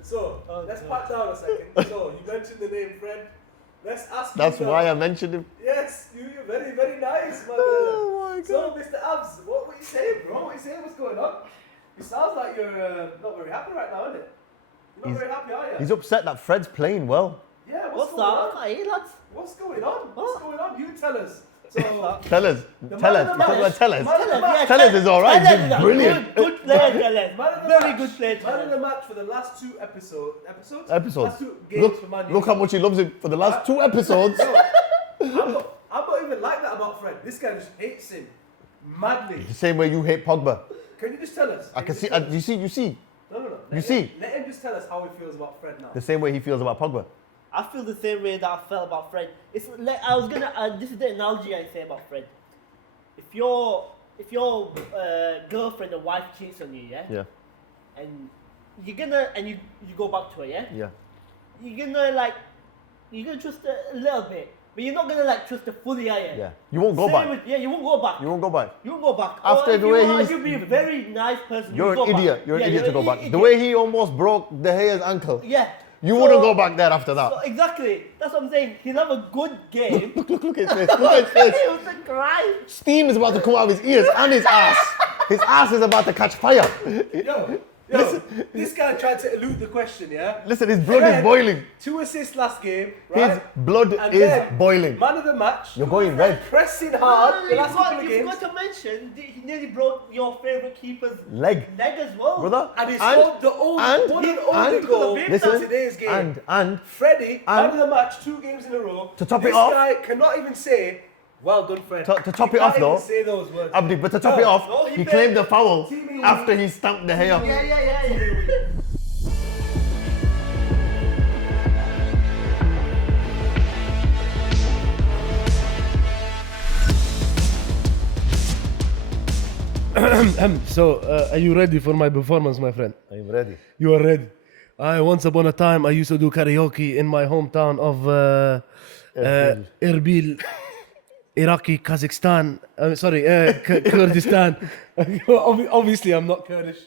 So, let's back down a second. So, you mentioned the name Fred. Let's ask That's you why now. I mentioned him. Yes, you're very, very nice, my Oh brother. my So, Mr. Abs, what you saying, bro? What you saying? What's going on? It sounds like you're not very happy right now, isn't it? You're not very happy, are you? He's upset that Fred's playing well. Yeah, What's going on? that? Hey, lads. What's going on? What's going on? You tell us. So, Tell us. Tell us. man of the You talking about tell us? Man of the match. Tell us is all right. Tellez He's is a brilliant. Good player, Tellez. Man of the Very match. good player, Man of Tellez. the match for the last two episodes. Episodes. Last two games for Man Look how much he loves him for the last 2 episodes. No, I'm not even like that about Fred. This guy just hates him madly. The same way you hate Pogba. Can you just tell us? I can see. You see. No. You see? Let him just tell us how he feels about Fred now. The same way he feels about Pogba. I feel the same way that I felt about Fred. It's like I was gonna. This is the analogy I say about Fred. If your girlfriend or wife cheats on you, yeah, Yeah. and you go back to her, yeah, Yeah. you're gonna trust her a little bit, but you're not gonna like trust her fully, are you? Yeah. You won't go Same back. with- you won't go back. You won't go back. You won't go back. After Or if the you way are, he's- you'll be a very nice person. You're you'll an go back. idiot. You're an Yeah, idiot to go an back. idiot. The way he almost broke De Gea's ankle. Yeah. You So- wouldn't go back there after that. So exactly. That's what I'm saying. He'll have a good game. Look at his face. Look at his face. He was a cry. Steam is about to come out of his ears and his ass. His ass is about to catch fire. Yo, this guy tried to elude the question, yeah? Listen, his blood is Fred, boiling. 2 assists last game, right? His blood And is then, boiling. Man of the match. You're going red. Pressing hard the last couple of You games. forgot to mention that he nearly broke your favourite keeper's Leg. as well. Brother. And he And- scored the one and only and- goal listen, in today's game. And Freddie, and- man of the match, 2 games in a row. To top it this off- guy cannot even say, well done, Fred. To top He it off can't even though, say those words. Abdi, but to top No, it off, no, he he claimed played- the foul Team after he stamped De Gea. Yeah. So, are you ready for my performance, my friend? I'm ready. You are ready. Once upon a time, I used to do karaoke in my hometown of Erbil, Iraqi, Kazakhstan. Kurdistan. Obviously, I'm not Kurdish.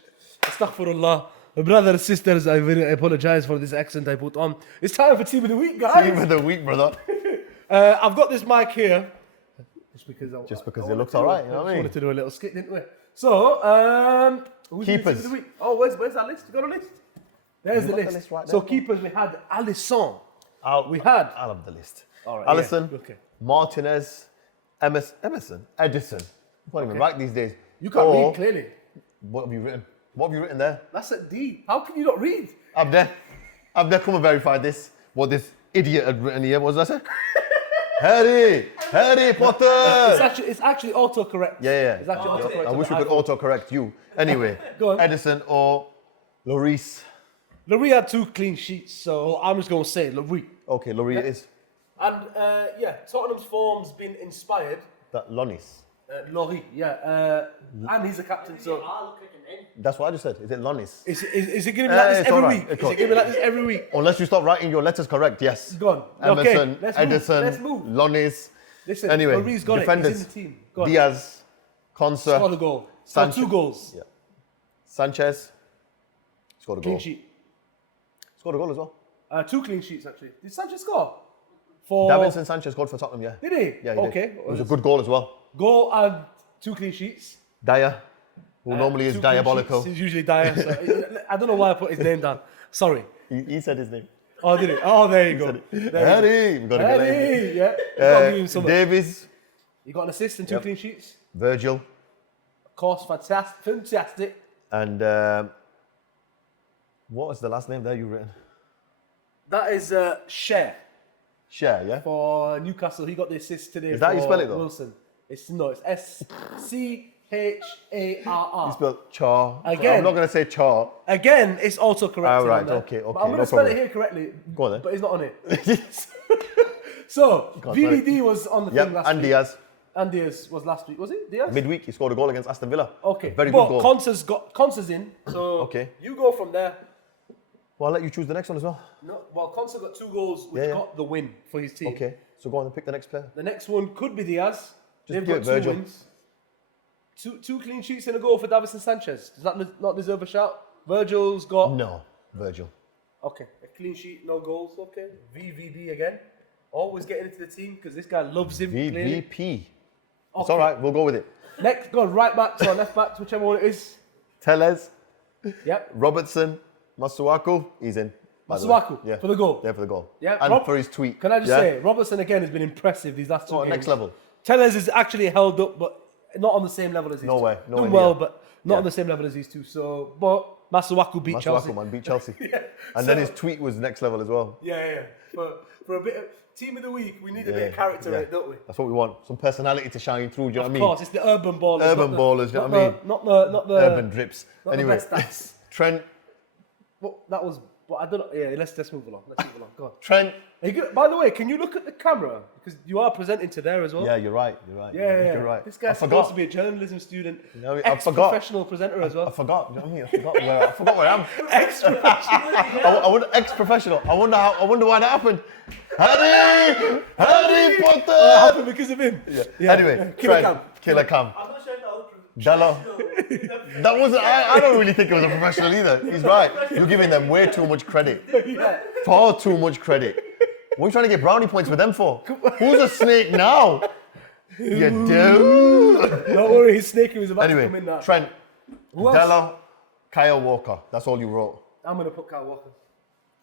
Astaghfirullah. Brothers, sisters, I very apologize for this accent I put on. It's time for Team of the Week, guys. Team of the week, brother. I've got this mic here. Just because it looks alright, you know what I mean? wanted to do a little skit, didn't we? So, who's in the Team Keepers. of the Week? Oh, where's that list? You got a list? There's You the got the list. list right So there. keepers, we had Alisson. We had- I'll have the list. All right, Alisson, yeah, okay. Martinez, Emerson, Edison. You can't even write these days. You can't Or- read clearly. What have you written? What have you written there? That's a D. How can you not read? Abdel, come and verify this. What this idiot had written here. What does that say? Harry Potter. It's actually autocorrect. Yeah. It's actually autocorrect. I on wish the we could iPhone. autocorrect you. Anyway, Go on. Edison or Lloris. Laurie had 2 clean sheets, so I'm just going to say Laurie. Okay, Lloris it is. And Tottenham's form's been inspired. That Lonis. Laurie, and he's a captain, so Look like an N. That's what I just said. Is it Lonis? is it going to be like this it's every alright. week? It's Is it going to be like this every week? Unless you start writing your letters correct, yes. Go on. Emerson, Okay, let's Edison, Let's move. Lonis. Listen, Anyway, Laurie's got defenders. it. He's in the team. Go on. Diaz, Konsa, Scored a goal. Sanchez. 2 goals. Yeah. Sanchez. Scored a Clean goal. sheet. Scored a goal as well. 2 clean sheets, actually. Did Sanchez score? For Davinson Sanchez scored for Tottenham, yeah. Did he? Yeah, he did. Okay. It was a good goal as well. Goal and 2 clean sheets. Dyer, who normally is 2 clean diabolical. sheets. He's usually Dyer. So I don't know why I put his name down. Sorry. He said his name. Oh, did he? Oh, there you go. Said it. There you Harry, we got to get that in. Harry, yeah. Gotta give him some. Davies, You got an assist and 2 clean sheets. Virgil, Of course, fantastic. and what was the last name there you written? That is Cher Cher, yeah? for Newcastle. He got the assist today. Is that how you for spell it, though? Wilson. It's SCHARR. He spelled Char. Again. I'm not going to say Char. Again, it's also correct. Ah, right, okay, But I'm no going to spell problem. it here correctly. Go on then. But it's not on it. So, Can't spell it. VVD was on the Yep, thing last and week. Diaz. And Diaz was last week. Was it Diaz? Midweek, he scored a goal against Aston Villa. Okay. A very but good goal. Consa's in. So Okay. you go from there. Well, I'll let you choose the next one as well. No, well, Consa got 2 goals, which Yeah, yeah. got the win for his team. Okay, so go on and pick the next player. The next one could be Diaz. They've give got it 2 Virgil. wins. Two clean sheets and a goal for Davinson Sanchez. Does that not deserve a shout? Virgil's got No, Virgil. okay, a clean sheet, no goals. Okay, VVD again, always getting into the team because this guy loves him. Clearly. VVP. It's Okay. all right. We'll go with it. Next, go on, right backs or left backs, whichever one it is. Tellez, Yep. Robertson, Masuaku. He's in. by the way. Masuaku Yeah. for the goal. Yeah, for the goal. Yeah, And Rob- for his tweet. Can I just Yeah? say, Robertson again has been impressive these last two Oh, games. next level. Tellez is actually held up, but not on the same level as these No two. way, Doing nowhere well, near. but not Yeah. on the same level as these two. So, but Masuaku beat Chelsea. Masuaku, man, beat Chelsea. Yeah. And then his tweet was next level as well. Yeah. For a bit of team of the week, we need a bit Yeah, of character in yeah. it, don't we? That's what we want. Some personality to shine through. Do you know Of what I mean? course, it's the urban ballers. Urban not the- ballers, you know not what I the- mean? Not the Urban drips. not the Anyway, best stats. Trent. But that was. But I don't know. Yeah, let's move along. Go on. Trent. Are you good? By the way, can you look at the camera because you are presenting to there as well? Yeah, you're right. You're right. Yeah. You're right. This I guy's supposed forgot. to be a journalism student, No, I forgot. ex-professional presenter as well. I forgot. Do you know what I mean? I forgot where I am. Ex-professional. I wonder, ex-professional. I wonder why that happened. Harry Potter. What happened because of him? Yeah. Anyway, Killer Trent, Cam. Killer Cam. I'm not sure if that was Della. That wasn't. I don't really think it was a professional either. He's right. You're giving them way too much credit. Yeah. Far too much credit. What are you trying to get brownie points with them for? Who's a snake now? You do. Don't worry, his snake was about to come in Anyway, now. Trent, Who else? Della, Kyle Walker. That's all you wrote. I'm gonna put Kyle Walker.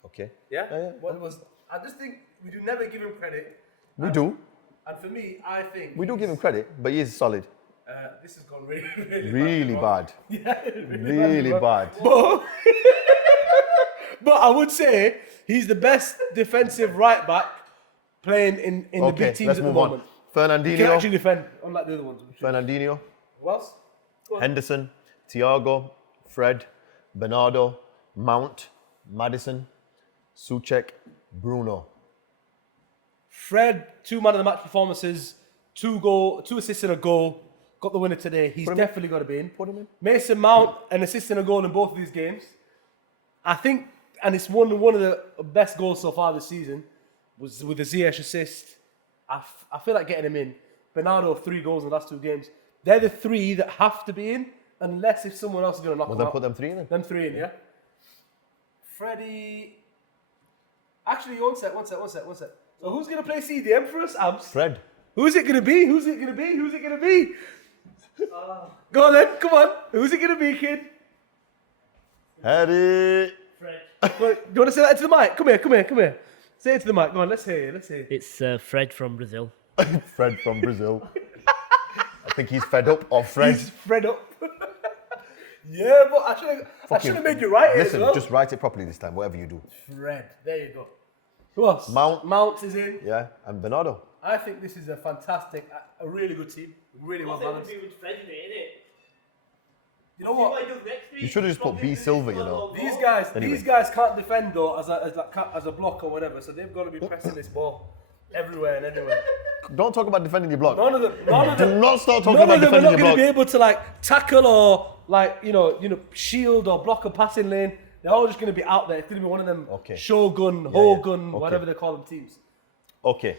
Okay. Yeah. Yeah. What was? I just think we do never give him credit. We do. And for me, I think We do give him credit, but he is solid. This has gone really, Really bad. Yeah, Really bad. But I would say he's the best defensive right back playing in the Okay, big teams let's at the move on. moment. He can actually Fernandinho, defend, unlike the other ones. Fernandinho, Who else? Go on. Henderson, Thiago, Fred, Bernardo, Mount, Madison, Souček, Bruno. Fred, 2 man of the match performances, 2 assists and a goal. Got the winner today. He's definitely got to be in. Put him in. Mason Mount, an assist and a goal in both of these games. I think, and it's one of the best goals so far this season, was with the Ziyech assist. I feel like getting him in. Bernardo, 3 goals in the last 2 games. They're the 3 that have to be in, unless if someone else is going to knock Well, them then out. put them 3 in. Them 3 in, yeah? Freddie... Actually, one sec. So who's going to play CDM for us, Abs? Fred. Who's it going to be? Go on then, come on. Who's it going to be, kid? Harry. Fred. Do you want to say that to the mic? Come here. Say it to the mic. Go on, let's hear you. It's Fred from Brazil. Fred from Brazil. I think he's fed up of Fred. He's Fred up. Yeah, but I should have made you write it Listen, as well. just write it properly this time, whatever you do. Fred. There you go. Who else? Mount. is in. Yeah, and Bernardo. I think this is a fantastic, a really good team. Really well balanced. with Fred in it, innit? You know what? You should have just put B Silva, you know. These guys can't defend though as a block or whatever, so they've got to be pressing this ball everywhere and anywhere. Don't talk about defending your block. None of them. Do not start talking None about of them are defending not your going to block. be able to like tackle or like you know shield or block a passing lane. They're all just going to be out there. It's going to be one of them Okay. Shogun, yeah. Hogun, Okay. whatever they call them teams. Okay,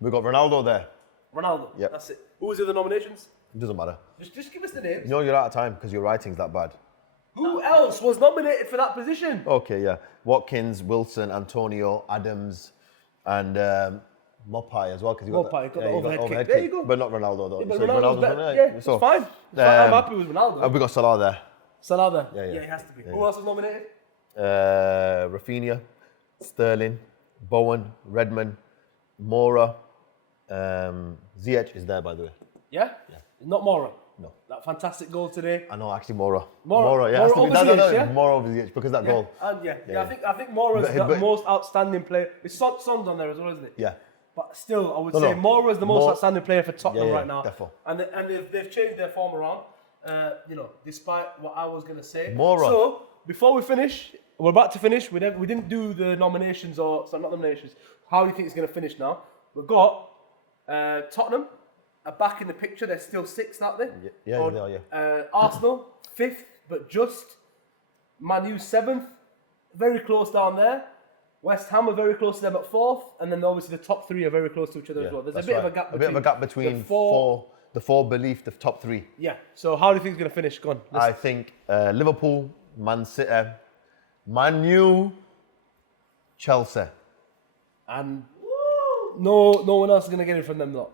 we got Ronaldo there. Ronaldo. Yep. That's it. Who was the other nominations? It doesn't matter. Just give us the names. No, you're out of time because your writing's that bad. Who else was nominated for that position? Okay, yeah. Watkins, Wilson, Antonio, Adams, and Mopai as well because you Mopai, got the overhead kick. There you go. But not Ronaldo though. Yeah, but So Ronaldo's better. Ronaldo's Yeah, it's fine. I'm happy with Ronaldo. We got Salah there. Salah. Yeah. Yeah, he has to be. Who else was nominated? Rafinha, Sterling, Bowen, Redmond, Mora, Ziyech is there by the way. Yeah? Not Mora. No. That fantastic goal today. I know, actually Mora. Mora, yeah. has to Mora be- over Ziyech, yeah? Mora over Ziyech because of that goal. I think Mora's But- the most outstanding player. It's Son's on there as well, isn't it? Yeah. But still, I would No, say no. Mora's the most More- outstanding player for Tottenham Yeah, right now. defo. And they've changed their form around. Despite what I was going to say. Mora. So before we finish, we're about to finish. We didn't do the nominations not nominations. How do you think it's going to finish now? We've got Tottenham are back in the picture. They're still 6th, aren't they? Yeah, they are, yeah. Arsenal 5th, but just. Man U 7th, very close down there. West Ham are very close to them at 4th, and then obviously the top 3 are very close to each other as well. There's a bit of a gap between. A bit of a gap between the four belief, the top 3. Yeah. So how do you think it's going to finish? Go on. I think Liverpool Man City, Man U, Chelsea. And no one else is going to get it from them, though.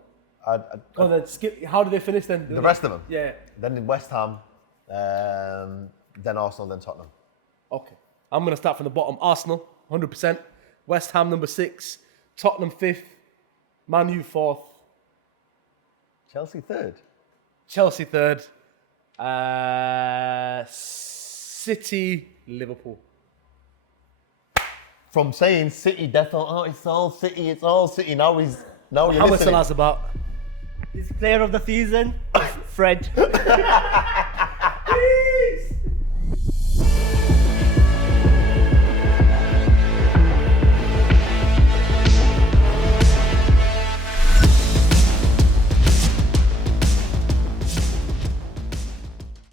Go on then, skip. How do they finish then? The rest of them? Yeah. Then West Ham, then Arsenal, then Tottenham. Okay. I'm going to start from the bottom. Arsenal, 100%. West Ham, number 6. Tottenham, 5th. Man U, 4th. Chelsea third. Chelsea, 3rd. City, Liverpool. From saying City, it's all City. Now you're Mohamed listening. Salah's about. His player of the season, Fred.